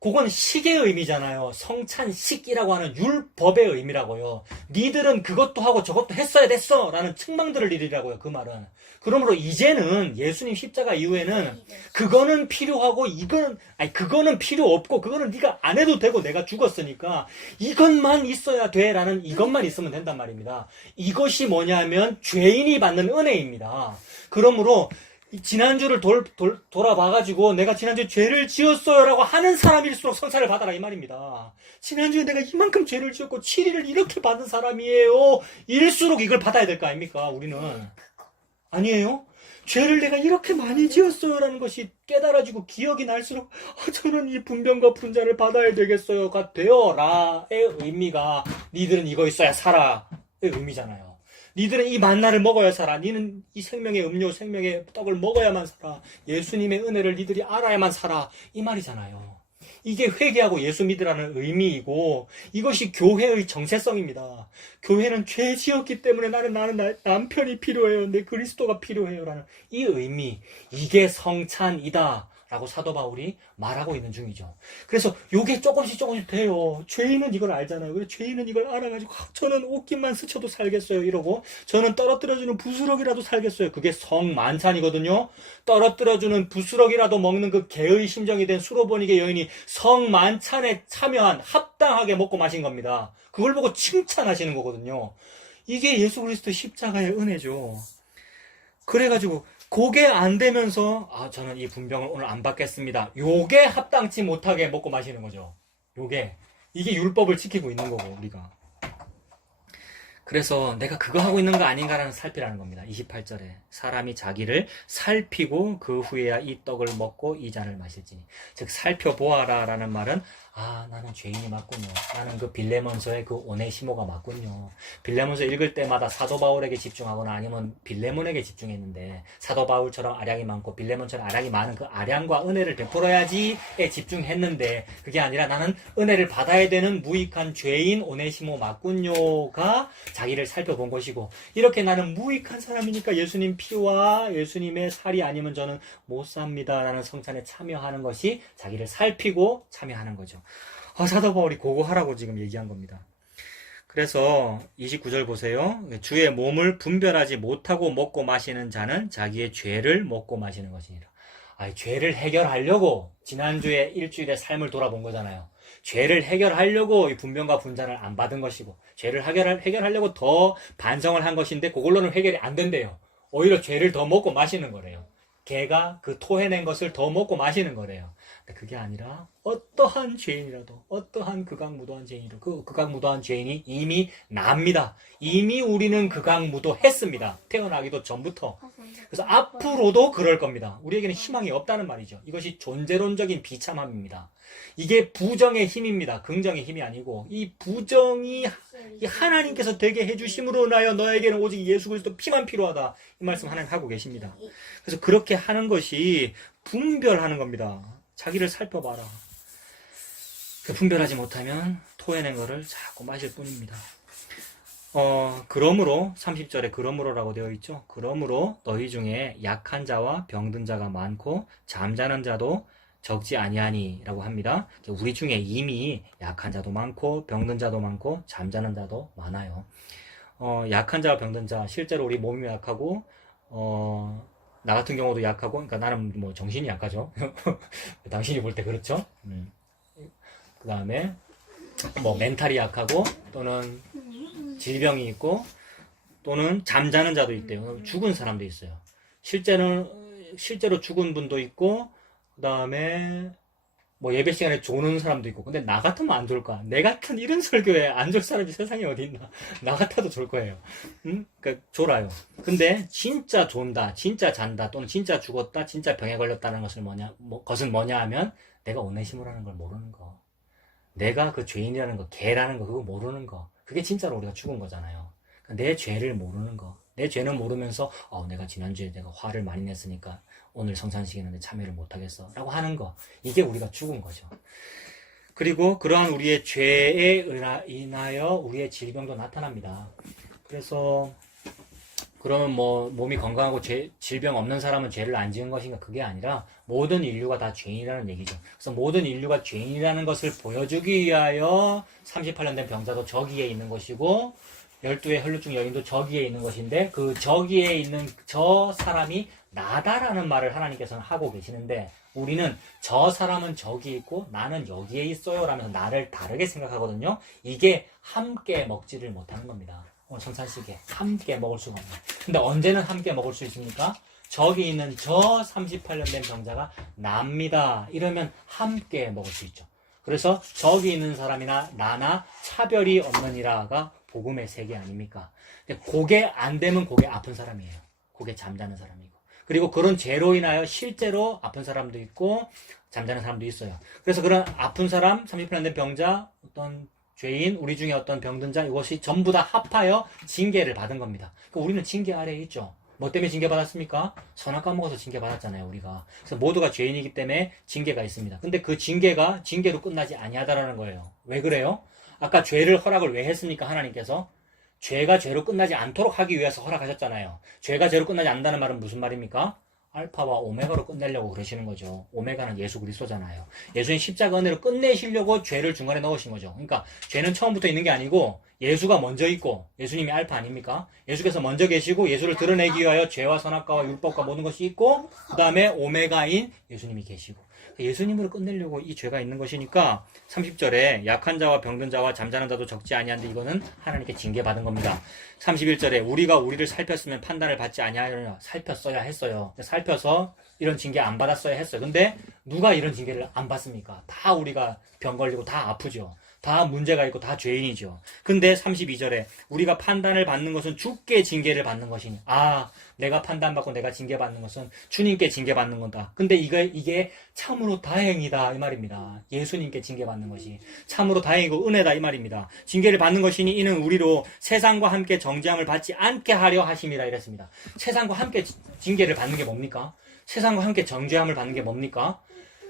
그건 식의 의미잖아요. 성찬식이라고 하는 율법의 의미라고요. 니들은 그것도 하고 저것도 했어야 됐어 라는 책망 들을 일이라고요. 그 말은. 그러므로 이제는 예수님 십자가 이후에는 그거는 필요하고 그거는 필요 없고 그거는 네가 안 해도 되고 내가 죽었으니까 이것만 있어야 돼 라는 이것만 있으면 된단 말입니다. 이것이 뭐냐면 죄인이 받는 은혜입니다. 그러므로 이 지난주를 돌아봐가지고 내가 지난주에 죄를 지었어요 라고 하는 사람일수록 성찬을 받아라 이 말입니다. 지난주에 내가 이만큼 죄를 지었고 7일을 이렇게 받은 사람이에요 일수록 이걸 받아야 될 거 아닙니까? 우리는 아니에요? 죄를 내가 이렇게 많이 지었어요 라는 것이 깨달아지고 기억이 날수록 저는 이 분변과 분자를 받아야 되겠어요 같아요 라의 의미가 니들은 이거 있어야 살아 의 의미잖아요. 니들은 이 만나를 먹어야 살아. 니는 이 생명의 음료, 생명의 떡을 먹어야만 살아. 예수님의 은혜를 니들이 알아야만 살아. 이 말이잖아요. 이게 회개하고 예수 믿으라는 의미이고 이것이 교회의 정체성입니다. 교회는 죄 지었기 때문에 나는 남편이 필요해요. 내 그리스도가 필요해요. 라는 이 의미, 이게 성찬이다. 라고 사도 바울이 말하고 있는 중이죠. 그래서 요게 조금씩 돼요. 죄인은 이걸 알잖아요. 그래서 죄인은 이걸 알아가지고 저는 옷깃만 스쳐도 살겠어요 이러고 저는 떨어뜨려주는 부스럭이라도 살겠어요. 그게 성만찬이거든요. 떨어뜨려주는 부스럭이라도 먹는 그 개의 심정이 된 수로보니게 여인이 성만찬에 참여한 합당하게 먹고 마신 겁니다. 그걸 보고 칭찬하시는 거거든요. 이게 예수 그리스도 십자가의 은혜죠. 그래가지고 그게 안 되면서 저는 이 분병을 오늘 안 받겠습니다. 요게 합당치 못하게 먹고 마시는 거죠. 이게 율법을 지키고 있는 거고 우리가. 그래서 내가 그거 하고 있는 거 아닌가라는 살피라는 겁니다. 28절에 사람이 자기를 살피고 그 후에야 이 떡을 먹고 이 잔을 마실지니. 즉 살펴보아라 라는 말은 나는 죄인이 맞군요. 나는 그 빌레몬서의 그 오네시모가 맞군요. 빌레몬서 읽을 때마다 사도 바울에게 집중하거나 아니면 빌레몬에게 집중했는데 사도 바울처럼 아량이 많고 빌레몬처럼 아량이 많은 그 아량과 은혜를 베풀어야지에 집중했는데 그게 아니라 나는 은혜를 받아야 되는 무익한 죄인 오네시모 맞군요가 자기를 살펴본 것이고 이렇게 나는 무익한 사람이니까 예수님 피와 예수님의 살이 아니면 저는 못 삽니다 라는 성찬에 참여하는 것이 자기를 살피고 참여하는 거죠. 사도 바울이 그거 하라고 지금 얘기한 겁니다. 그래서 29절 보세요. 주의 몸을 분별하지 못하고 먹고 마시는 자는 자기의 죄를 먹고 마시는 것이니라. 죄를 해결하려고 지난주에 일주일의 삶을 돌아본 거잖아요. 죄를 해결하려고 이 분변과 분잔을 안 받은 것이고 죄를 해결하려고 더 반성을 한 것인데 그걸로는 해결이 안 된대요. 오히려 죄를 더 먹고 마시는 거래요. 개가 그 토해낸 것을 더 먹고 마시는 거래요. 근데 그게 아니라 어떠한 죄인이라도 어떠한 극악무도한 죄인이라도 그 극악무도한 죄인이 이미 납니다. 이미 우리는 극악무도했습니다. 태어나기도 전부터. 그래서 앞으로도 그럴 겁니다. 우리에게는 희망이 없다는 말이죠. 이것이 존재론적인 비참함입니다. 이게 부정의 힘입니다. 긍정의 힘이 아니고 이 부정이 이 하나님께서 되게 해주심으로 인하여 너에게는 오직 예수 그리스도 피만 필요하다. 이 말씀 하나님 하고 계십니다. 그래서 그렇게 하는 것이 분별하는 겁니다. 자기를 살펴봐라. 그 분별하지 못하면 토해낸 거를 자꾸 마실 뿐입니다. 그러므로 30절에 그러므로라고 되어 있죠. 그러므로 너희 중에 약한 자와 병든 자가 많고 잠자는 자도 적지 아니하니 라고 합니다. 우리 중에 이미 약한 자도 많고 병든 자도 많고 잠자는 자도 많아요. 약한 자와 병든 자 실제로 우리 몸이 약하고 나 같은 경우도 약하고 그러니까 나는 뭐 정신이 약하죠. 당신이 볼 때 그렇죠. 그 다음에 뭐 멘탈이 약하고 또는 질병이 있고 또는 잠자는 자도 있대요. 죽은 사람도 있어요. 실제로 죽은 분도 있고 그 다음에 뭐 예배 시간에 조는 사람도 있고. 근데 나 같으면 안 좋을까? 내 같은 이런 설교에 안 좋을 사람이 세상에 어디 있나? 나 같아도 좋을 거예요. 그러니까 졸아요. 근데 진짜 존다, 진짜 잔다, 또는 진짜 죽었다, 진짜 병에 걸렸다는 것은 뭐냐 하면 내가 오네시모라는 걸 모르는 거. 내가 그 죄인이라는 거, 개라는 거 그거 모르는 거. 그게 진짜로 우리가 죽은 거잖아요. 그러니까 내 죄를 모르는 거. 내 죄는 모르면서 내가 지난주에 내가 화를 많이 냈으니까 오늘 성찬식이는데 참여를 못하겠어 라고 하는 거. 이게 우리가 죽은 거죠. 그리고 그러한 우리의 죄에 인하여 우리의 질병도 나타납니다. 그래서 그러면 뭐 몸이 건강하고 질병 없는 사람은 죄를 안 지은 것인가? 그게 아니라 모든 인류가 다 죄인이라는 얘기죠. 그래서 모든 인류가 죄인이라는 것을 보여주기 위하여 38년 된 병자도 저기에 있는 것이고 12의 혈루증 여인도 저기에 있는 것인데 그 저기에 있는 저 사람이 나다라는 말을 하나님께서는 하고 계시는데 우리는 저 사람은 저기 있고 나는 여기에 있어요 라면서 나를 다르게 생각하거든요. 이게 함께 먹지를 못하는 겁니다. 오늘 성찬식에 함께 먹을 수가 없어요. 근데 언제는 함께 먹을 수 있습니까? 저기 있는 저 38년 된 병자가 납니다. 이러면 함께 먹을 수 있죠. 그래서 저기 있는 사람이나 나나 차별이 없느니라가 복음의 세계 아닙니까? 그게 안 되면 그게 아픈 사람이에요. 그게 잠자는 사람이고. 그리고 그런 죄로 인하여 실제로 아픈 사람도 있고 잠자는 사람도 있어요. 그래서 그런 아픈 사람, 38년 된 병자, 어떤 죄인, 우리 중에 어떤 병든 자, 이것이 전부 다 합하여 징계를 받은 겁니다. 그러니까 우리는 징계 아래에 있죠. 뭐 때문에 징계받았습니까? 선악 까먹어서 징계받았잖아요, 우리가. 그래서 모두가 죄인이기 때문에 징계가 있습니다. 근데 그 징계가 징계로 끝나지 아니하다라는 거예요. 왜 그래요? 아까 죄를 허락을 왜 했습니까? 하나님께서 죄가 죄로 끝나지 않도록 하기 위해서 허락하셨잖아요. 죄가 죄로 끝나지 않는다는 말은 무슨 말입니까? 알파와 오메가로 끝내려고 그러시는 거죠. 오메가는 예수 그리스도잖아요. 예수님 십자가 은혜로 끝내시려고 죄를 중간에 넣으신 거죠. 그러니까 죄는 처음부터 있는 게 아니고 예수가 먼저 있고 예수님이 알파 아닙니까? 예수께서 먼저 계시고 예수를 드러내기 위하여 죄와 선악과와 율법과 모든 것이 있고 그 다음에 오메가인 예수님이 계시고 예수님으로 끝내려고 이 죄가 있는 것이니까 30절에 약한 자와 병든 자와 잠자는 자도 적지 아니한데 이거는 하나님께 징계받은 겁니다. 31절에 우리가 우리를 살폈으면 판단을 받지 아니하려냐. 살폈어야 했어요. 살펴서 이런 징계 안 받았어야 했어요. 근데 누가 이런 징계를 안 받습니까? 다 우리가 병 걸리고 다 아프죠. 다 문제가 있고 다 죄인이죠. 근데 32절에 우리가 판단을 받는 것은 주께 징계를 받는 것이니 내가 판단받고 내가 징계받는 것은 주님께 징계받는 거다. 근데 이게 참으로 다행이다 이 말입니다. 예수님께 징계받는 것이 참으로 다행이고 은혜다 이 말입니다. 징계를 받는 것이니 이는 우리로 세상과 함께 정죄함을 받지 않게 하려 하심이라 이랬습니다. 세상과 함께 징계를 받는 게 뭡니까? 세상과 함께 정죄함을 받는 게 뭡니까?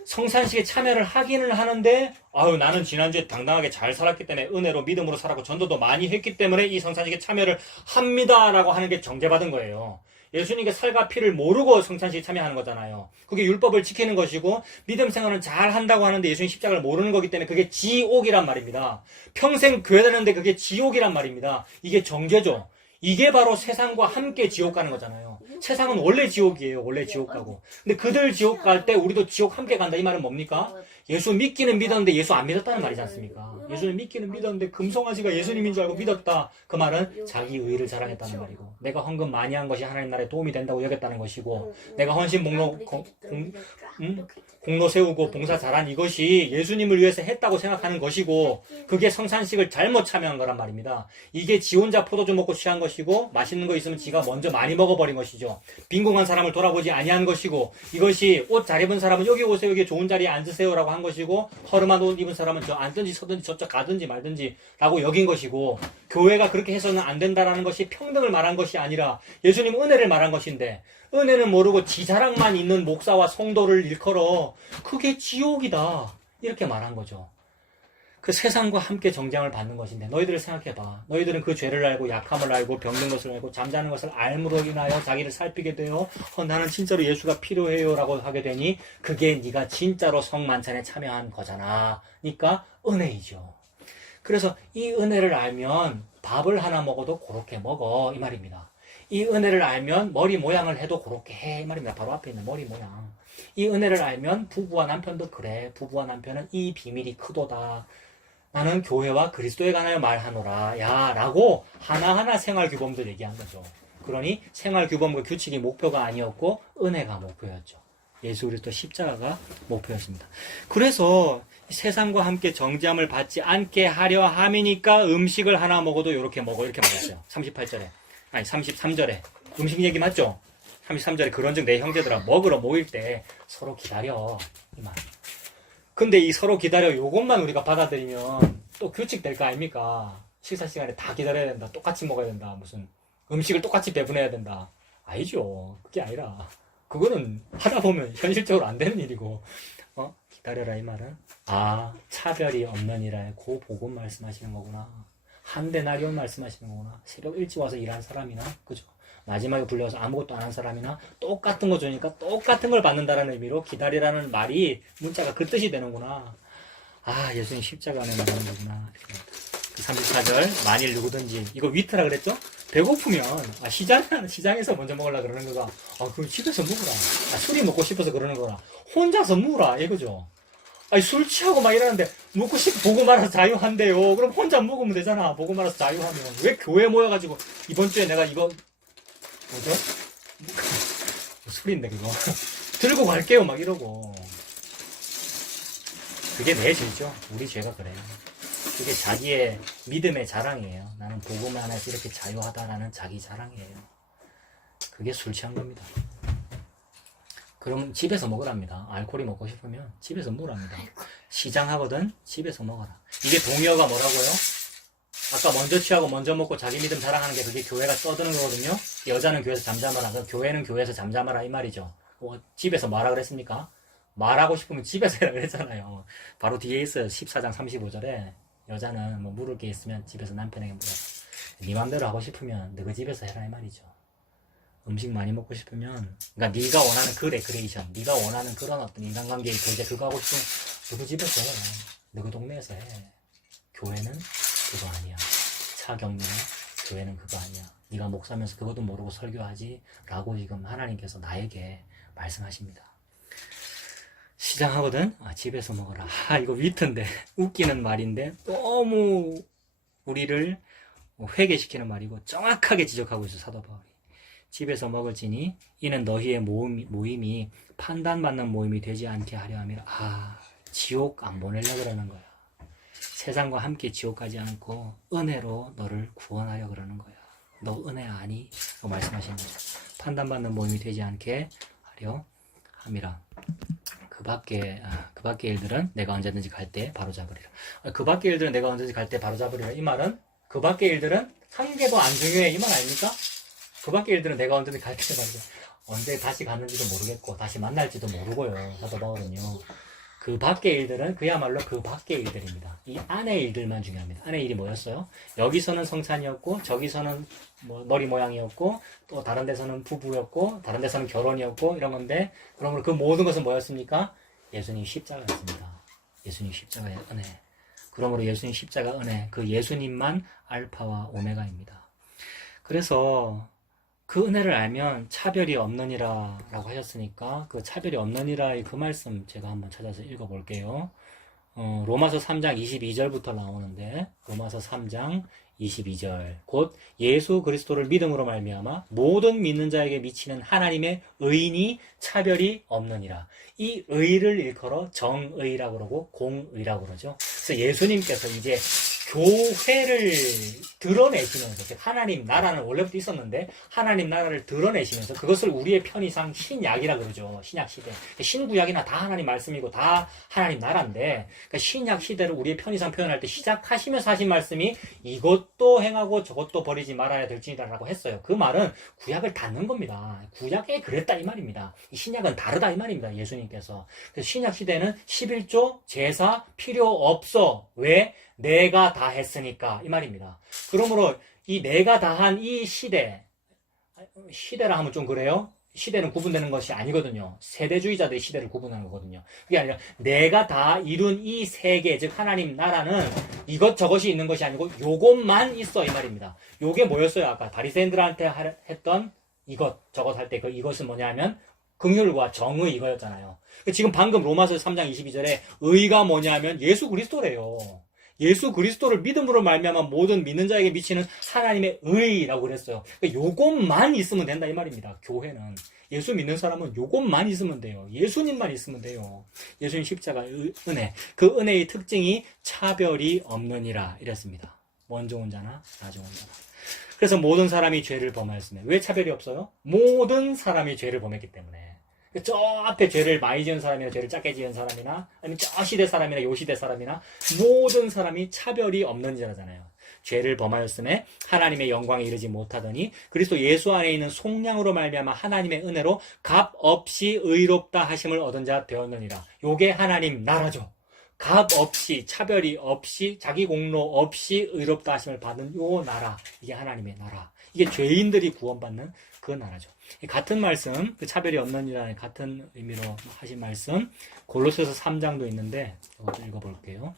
성산식에 참여를 하기는 하는데 나는 지난주에 당당하게 잘 살았기 때문에 은혜로 믿음으로 살았고 전도도 많이 했기 때문에 이 성산식에 참여를 합니다라고 하는 게 정죄받은 거예요. 예수님께 살과 피를 모르고 성찬식에 참여하는 거잖아요. 그게 율법을 지키는 것이고 믿음 생활은 잘 한다고 하는데 예수님 십자가를 모르는 거기 때문에 그게 지옥이란 말입니다. 평생 교회 다녔는데 그게 지옥이란 말입니다. 이게 정죄죠. 이게 바로 세상과 함께 지옥 가는 거잖아요. 세상은 원래 지옥이에요. 원래 지옥 가고. 근데 그들 지옥 갈 때 우리도 지옥 함께 간다. 이 말은 뭡니까? 예수 믿기는 믿었는데 예수 안 믿었다는 말이지 않습니까? 예수를 믿기는 믿었는데 금송아지가 예수님인 줄 알고 믿었다. 그 말은 자기 의를 자랑했다는 말이고 내가 헌금 많이 한 것이 하나님 나라에 도움이 된다고 여겼다는 것이고 내가 헌신 공로 세우고 봉사 잘한 이것이 예수님을 위해서 했다고 생각하는 것이고 그게 성산식을 잘못 참여한 거란 말입니다. 이게 지 혼자 포도주 먹고 취한 것이고 맛있는 거 있으면 지가 먼저 많이 먹어버린 것이죠. 빈궁한 사람을 돌아보지 아니한 것이고 이것이 옷 잘 입은 사람은 여기 오세요 여기 좋은 자리에 앉으세요라고 한 것이고 허름한 옷 입은 사람은 저 앉든지 서든지 저쪽 가든지 말든지 라고 여긴 것이고 교회가 그렇게 해서는 안 된다라는 것이 평등을 말한 것이 아니라 예수님 은혜를 말한 것인데 은혜는 모르고 지 자랑만 있는 목사와 성도를 일컬어 그게 지옥이다 이렇게 말한 거죠. 그 세상과 함께 정죄함을 받는 것인데 너희들을 생각해봐. 너희들은 그 죄를 알고 약함을 알고 병든 것을 알고 잠자는 것을 알므로 인하여 자기를 살피게 되어 나는 진짜로 예수가 필요해요 라고 하게 되니 그게 네가 진짜로 성만찬에 참여한 거잖아. 그러니까 은혜이죠. 그래서 이 은혜를 알면 밥을 하나 먹어도 그렇게 먹어 이 말입니다. 이 은혜를 알면 머리 모양을 해도 그렇게 해 이 말입니다. 바로 앞에 있는 머리 모양. 이 은혜를 알면 부부와 남편도 그래. 부부와 남편은 이 비밀이 크도다. 나는 교회와 그리스도에 관하여 말하노라. 라고 하나하나 생활규범들 얘기한 거죠. 그러니 생활규범과 규칙이 목표가 아니었고 은혜가 목표였죠. 예수 그리스도 십자가가 목표였습니다. 그래서 세상과 함께 정죄함을 받지 않게 하려 함이니까 음식을 하나 먹어도 이렇게 먹어 이렇게 말했어요. 33절에 음식 얘기 맞죠? 33절에 그런즉 내 형제들아 먹으러 모일 때 서로 기다려 이 말. 근데 이 서로 기다려 요것만 우리가 받아들이면 또 규칙 될 거 아닙니까? 식사 시간에 다 기다려야 된다. 똑같이 먹어야 된다. 무슨 음식을 똑같이 배분해야 된다. 아니죠. 그게 아니라 그거는 하다 보면 현실적으로 안 되는 일이고 기다려라 이 말은 차별이 없느니라 그 복음 말씀하시는 거구나. 한데 나리온 말씀하시는 거구나. 새벽 일찍 와서 일한 사람이나 그죠? 마지막에 불려서 아무것도 안 한 사람이나 똑같은 거 주니까 똑같은 걸 받는다라는 의미로 기다리라는 말이 문자가 그 뜻이 되는구나. 예수님 십자가 안에 말하는 거구나. 그 34절 만일 누구든지 이거 위트라 그랬죠? 배고프면 시장에서 먼저 먹으려고 그러는 거가 그럼 집에서 먹으라. 술이 먹고 싶어서 그러는 거라. 혼자서 먹으라 이거죠. 술 취하고 막 이러는데 먹고 싶어 보고 말아서 자유한대요. 그럼 혼자 먹으면 되잖아. 보고 말아서 자유하면. 왜 교회 모여가지고 이번 주에 내가 이거 뭐죠? 술인데 그거 들고 갈게요 막 이러고. 그게 내 죄죠. 우리 죄가 그래요. 그게 자기의 믿음의 자랑이에요. 나는 복음 안에서 이렇게 자유하다라는 자기 자랑이에요. 그게 술 취한 겁니다. 그럼 집에서 먹으랍니다. 알코올이 먹고 싶으면 집에서 먹으랍니다. 시장하거든 집에서 먹어라. 이게 동의어가 뭐라고요? 아까 먼저 취하고 먼저 먹고 자기 믿음 자랑하는 게 그게 교회가 떠드는 거거든요. 여자는 교회에서 잠잠하라, 교회는 교회에서 잠잠하라 이 말이죠. 집에서 뭐라 그랬습니까? 말하고 싶으면 집에서 해라 그랬잖아요. 바로 뒤에 있어요. 14장 35절에 여자는 뭐 물을 게 있으면 집에서 남편에게 물어라. 네 맘대로 하고 싶으면 너희 집에서 해라 이 말이죠. 음식 많이 먹고 싶으면, 그러니까 네가 원하는 그 레크레이션, 네가 원하는 그런 어떤 인간관계의 교제 그거 하고 싶으면 너희 집에서 해. 너희 동네에서 해. 교회는 그거 아니야. 차경민의 교회는 그거 아니야. 네가 목사면서 그것도 모르고 설교하지 라고 지금 하나님께서 나에게 말씀하십니다. 시장하거든? 집에서 먹어라. 이거 위트인데 웃기는 말인데 너무 우리를 회개시키는 말이고 정확하게 지적하고 있어 사도 바울이. 집에서 먹을지니 이는 너희의 모임이 판단받는 모임이 되지 않게 하려 함이라. 지옥 안 보내려고 그러는 거야. 세상과 함께 지옥 가지 않고 은혜로 너를 구원하려 그러는 거야. 너 은혜 아니? 라고 말씀하시는 거죠. 판단받는 모임이 되지 않게 하려 함이라. 그 밖의 일들은 내가 언제든지 갈 때 바로 잡으리라. 그 밖의 일들은 내가 언제든지 갈 때 바로 잡으리라. 이 말은 그 밖의 일들은 한 개도 안 중요해. 이 말 아닙니까? 그 밖의 일들은 내가 언제든지 갈 때 바로 언제 다시 갔는지도 모르겠고 다시 만날지도 모르고요. 사도 바울은요. 그 밖의 일들은 그야말로 그 밖의 일들입니다. 이 안의 일들만 중요합니다. 안의 일이 뭐였어요? 여기서는 성찬이었고 저기서는 뭐 머리 모양이었고 또 다른 데서는 부부였고 다른 데서는 결혼이었고 이런 건데 그러므로 그 모든 것은 뭐였습니까? 예수님 십자가였습니다. 예수님 십자가의 은혜. 그러므로 예수님 십자가 은혜, 그 예수님만 알파와 오메가입니다. 그래서 그 은혜를 알면 차별이 없느니라 라고 하셨으니까 그 차별이 없느니라의 그 말씀 제가 한번 찾아서 읽어볼게요. 로마서 3장 22절부터 나오는데 로마서 3장 22절 곧 예수 그리스도를 믿음으로 말미암아 모든 믿는 자에게 미치는 하나님의 의인이 차별이 없느니라. 이 의를 일컬어 정의라고 그러고 공의라고 그러죠. 그래서 예수님께서 이제 교회를 드러내시면서 즉 하나님 나라는 원래부터 있었는데 하나님 나라를 드러내시면서 그것을 우리의 편의상 신약이라 그러죠. 신약 시대. 신구약이나 다 하나님 말씀이고 다 하나님 나라인데 그러니까 신약 시대를 우리의 편의상 표현할 때 시작하시면서 하신 말씀이 이것도 행하고 저것도 버리지 말아야 될지니라라고 했어요. 그 말은 구약을 닫는 겁니다. 구약에 그랬다 이 말입니다. 이 신약은 다르다 이 말입니다. 예수님께서. 그래서 신약 시대는 11조 제사 필요 없어. 왜? 내가 다 했으니까 이 말입니다. 그러므로 이 내가 다 한 이 시대라 하면 좀 그래요. 시대는 구분되는 것이 아니거든요. 세대주의자들의 시대를 구분하는 거거든요. 그게 아니라 내가 다 이룬 이 세계 즉 하나님 나라는 이것저것이 있는 것이 아니고 요것만 있어 이 말입니다. 요게 뭐였어요? 아까 바리새인들한테 했던 이것저것 할 때 그 이것은 뭐냐면 긍휼과 정의 이거였잖아요. 지금 방금 로마서 3장 22절에 의가 뭐냐면 예수 그리스도래요. 예수 그리스도를 믿음으로 말미암아 모든 믿는 자에게 미치는 하나님의 의라고 그랬어요. 그러니까 요것만 있으면 된다 이 말입니다. 교회는 예수 믿는 사람은 요것만 있으면 돼요. 예수님만 있으면 돼요. 예수님 십자가의 은혜, 그 은혜의 특징이 차별이 없느니라 이랬습니다. 먼저 온 자나 나중 온 자나. 그래서 모든 사람이 죄를 범하였으며 왜 차별이 없어요? 모든 사람이 죄를 범했기 때문에. 저 앞에 죄를 많이 지은 사람이나 죄를 작게 지은 사람이나 아니면 저 시대 사람이나 요 시대 사람이나 모든 사람이 차별이 없는 자잖아요. 죄를 범하였음에 하나님의 영광에 이르지 못하더니 그리스도 예수 안에 있는 속량으로 말미암아 하나님의 은혜로 값 없이 의롭다 하심을 얻은 자 되었느니라. 요게 하나님 나라죠. 값 없이 차별이 없이 자기 공로 없이 의롭다 하심을 받은 요 나라, 이게 하나님의 나라. 이게 죄인들이 구원받는 그 나라죠. 같은 말씀, 그 차별이 없느니라는 같은 의미로 하신 말씀, 골로새서 3장도 있는데 이것도 읽어볼게요.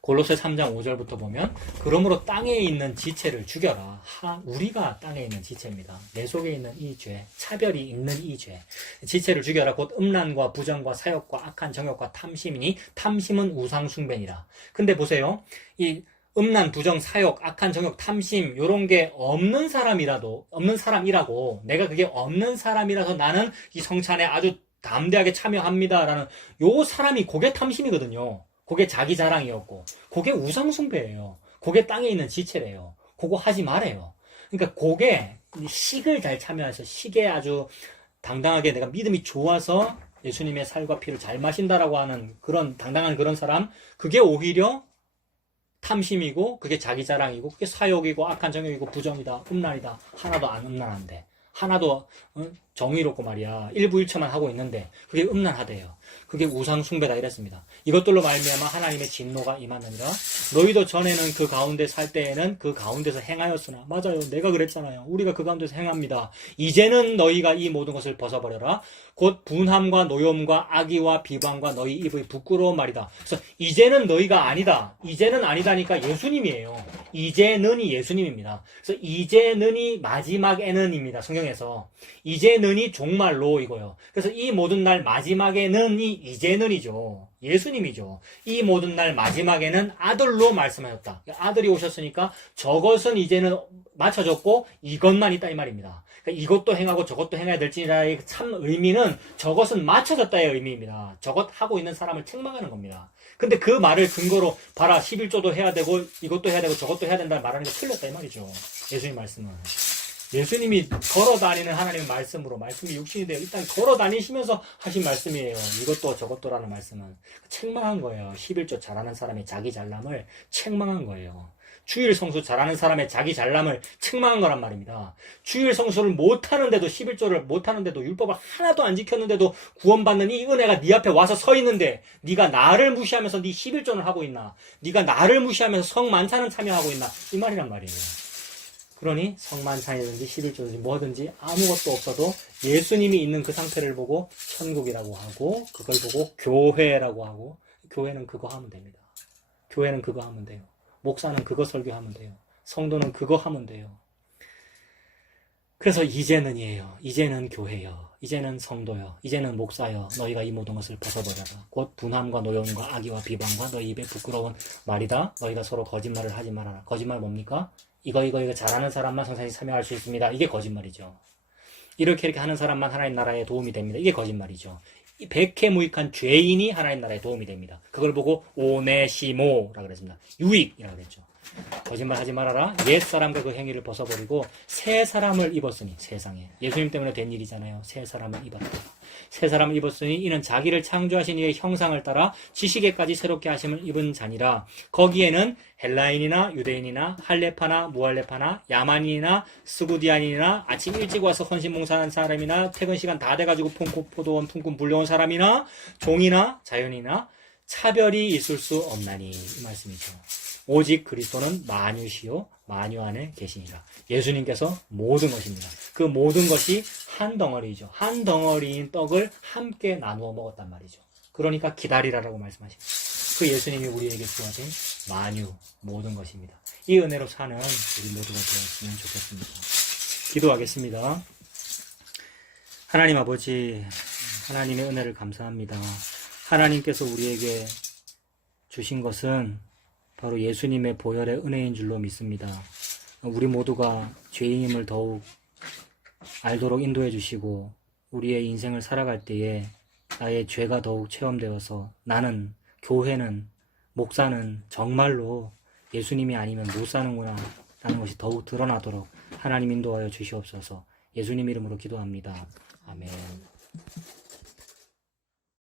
골로새 3장 5절부터 보면 그러므로 땅에 있는 지체를 죽여라. 우리가 땅에 있는 지체입니다. 내 속에 있는 이 죄, 차별이 있는 이 죄. 지체를 죽여라. 곧 음란과 부정과 사욕과 악한 정욕과 탐심이니 탐심은 우상 숭배니라. 근데 보세요. 이 음란, 부정, 사욕, 악한 정욕, 탐심 요런 게 없는 사람이라고 내가 그게 없는 사람이라서 나는 이 성찬에 아주 담대하게 참여합니다라는 요 사람이 그게 탐심이거든요. 그게 자기 자랑이었고 그게 우상숭배예요. 그게 땅에 있는 지체래요. 그거 하지 말아요. 그러니까 그게 식을 잘 참여해서 식에 아주 당당하게 내가 믿음이 좋아서 예수님의 살과 피를 잘 마신다라고 하는 그런 당당한 그런 사람, 그게 오히려 탐심이고 그게 자기 자랑이고 그게 사욕이고 악한 정욕이고 부정이다, 음란이다. 하나도 안 음란한데, 하나도 정의롭고 말이야 일부일처만 하고 있는데 그게 음란하대요. 그게 우상숭배다 이랬습니다. 이것들로 말미암아 하나님의 진노가 임하느니라. 너희도 전에는 그 가운데 살 때에는 그 가운데서 행하였으나, 맞아요, 내가 그랬잖아요. 우리가 그 가운데서 행합니다. 이제는 너희가 이 모든 것을 벗어버려라. 곧 분함과 노염과 악의와 비방과 너희 입의 부끄러운 말이다. 그래서 이제는 너희가 아니다. 이제는 아니다니까 예수님이에요. 이제는이 예수님입니다. 그래서 이제는이 마지막에는입니다. 성경에서 이제는이 종말로 이거요. 그래서 이 모든 날 마지막에는이 이제는이죠. 예수님이죠. 이 모든 날 마지막에는 아들로 말씀하셨다. 아들이 오셨으니까 저것은 이제는 맞춰졌고 이것만 있다 이 말입니다. 그러니까 이것도 행하고 저것도 행해야 될지라의 참 의미는 저것은 맞춰졌다의 의미입니다. 저것 하고 있는 사람을 책망하는 겁니다. 근데 그 말을 근거로 봐라 11조도 해야 되고 이것도 해야 되고 저것도 해야 된다 말하는 게 틀렸다 이 말이죠. 예수님 말씀은. 예수님이 걸어다니는 하나님의 말씀으로, 말씀이 육신이 되어 일단 걸어다니시면서 하신 말씀이에요. 이것도 저것도라는 말씀은 책망한 거예요. 11조 잘하는 사람의 자기 잘남을 책망한 거예요. 주일 성수 잘하는 사람의 자기 잘남을 책망한 거란 말입니다. 주일 성수를 못하는데도 11조를 못하는데도 율법을 하나도 안 지켰는데도 구원받는 이 은혜가 네 앞에 와서 서 있는데 네가 나를 무시하면서 네 11조를 하고 있나? 네가 나를 무시하면서 성만찬은 참여하고 있나? 이 말이란 말이에요. 그러니 성만찬이든지 11조든지 뭐든지 아무것도 없어도 예수님이 있는 그 상태를 보고 천국이라고 하고 그걸 보고 교회라고 하고, 교회는 그거 하면 됩니다. 교회는 그거 하면 돼요. 목사는 그거 설교하면 돼요. 성도는 그거 하면 돼요. 그래서 이제는이에요. 이제는 교회요. 이제는 성도요. 이제는 목사요. 너희가 이 모든 것을 벗어버려라. 곧 분함과 노염과 악의와 비방과 너희 입에 부끄러운 말이다. 너희가 서로 거짓말을 하지 말아라. 거짓말 뭡니까? 이거 잘하는 사람만 성찬에 참여할 수 있습니다. 이게 거짓말이죠. 이렇게 하는 사람만 하나님 나라에 도움이 됩니다. 이게 거짓말이죠. 백해무익한 죄인이 하나님 나라에 도움이 됩니다. 그걸 보고 오네시모라고 그랬습니다. 유익이라고 그랬죠. 거짓말 하지 말아라. 옛사람과 그 행위를 벗어버리고 새 사람을 입었으니, 세상에 예수님 때문에 된 일이잖아요. 새 사람을 입었다. 새 사람을 입었으니 이는 자기를 창조하신 이의 형상을 따라 지식에까지 새롭게 하심을 입은 자니라. 거기에는 헬라인이나 유대인이나 할레파나 무할레파나 야만인이나 스구디안인이나 아침 일찍 와서 헌신봉사하는 사람이나 퇴근 시간 다 돼가지고 포도원 품꾼 불려온 사람이나 종이나 자연이나 차별이 있을 수 없나니, 이 말씀이죠. 오직 그리스도는 만유시요 만유 안에 계시니라. 예수님께서 모든 것입니다. 그 모든 것이 한 덩어리죠. 한 덩어리인 떡을 함께 나누어 먹었단 말이죠. 그러니까 기다리라라고 말씀하십니다. 그 예수님이 우리에게 주어진 만유, 모든 것입니다. 이 은혜로 사는 우리 모두가 되었으면 좋겠습니다. 기도하겠습니다. 하나님 아버지, 하나님의 은혜를 감사합니다. 하나님께서 우리에게 주신 것은 바로 예수님의 보혈의 은혜인 줄로 믿습니다. 우리 모두가 죄인임을 더욱 알도록 인도해 주시고 우리의 인생을 살아갈 때에 나의 죄가 더욱 체험되어서 나는, 교회는, 목사는 정말로 예수님이 아니면 못 사는구나 라는 것이 더욱 드러나도록 하나님 인도하여 주시옵소서. 예수님 이름으로 기도합니다. 아멘.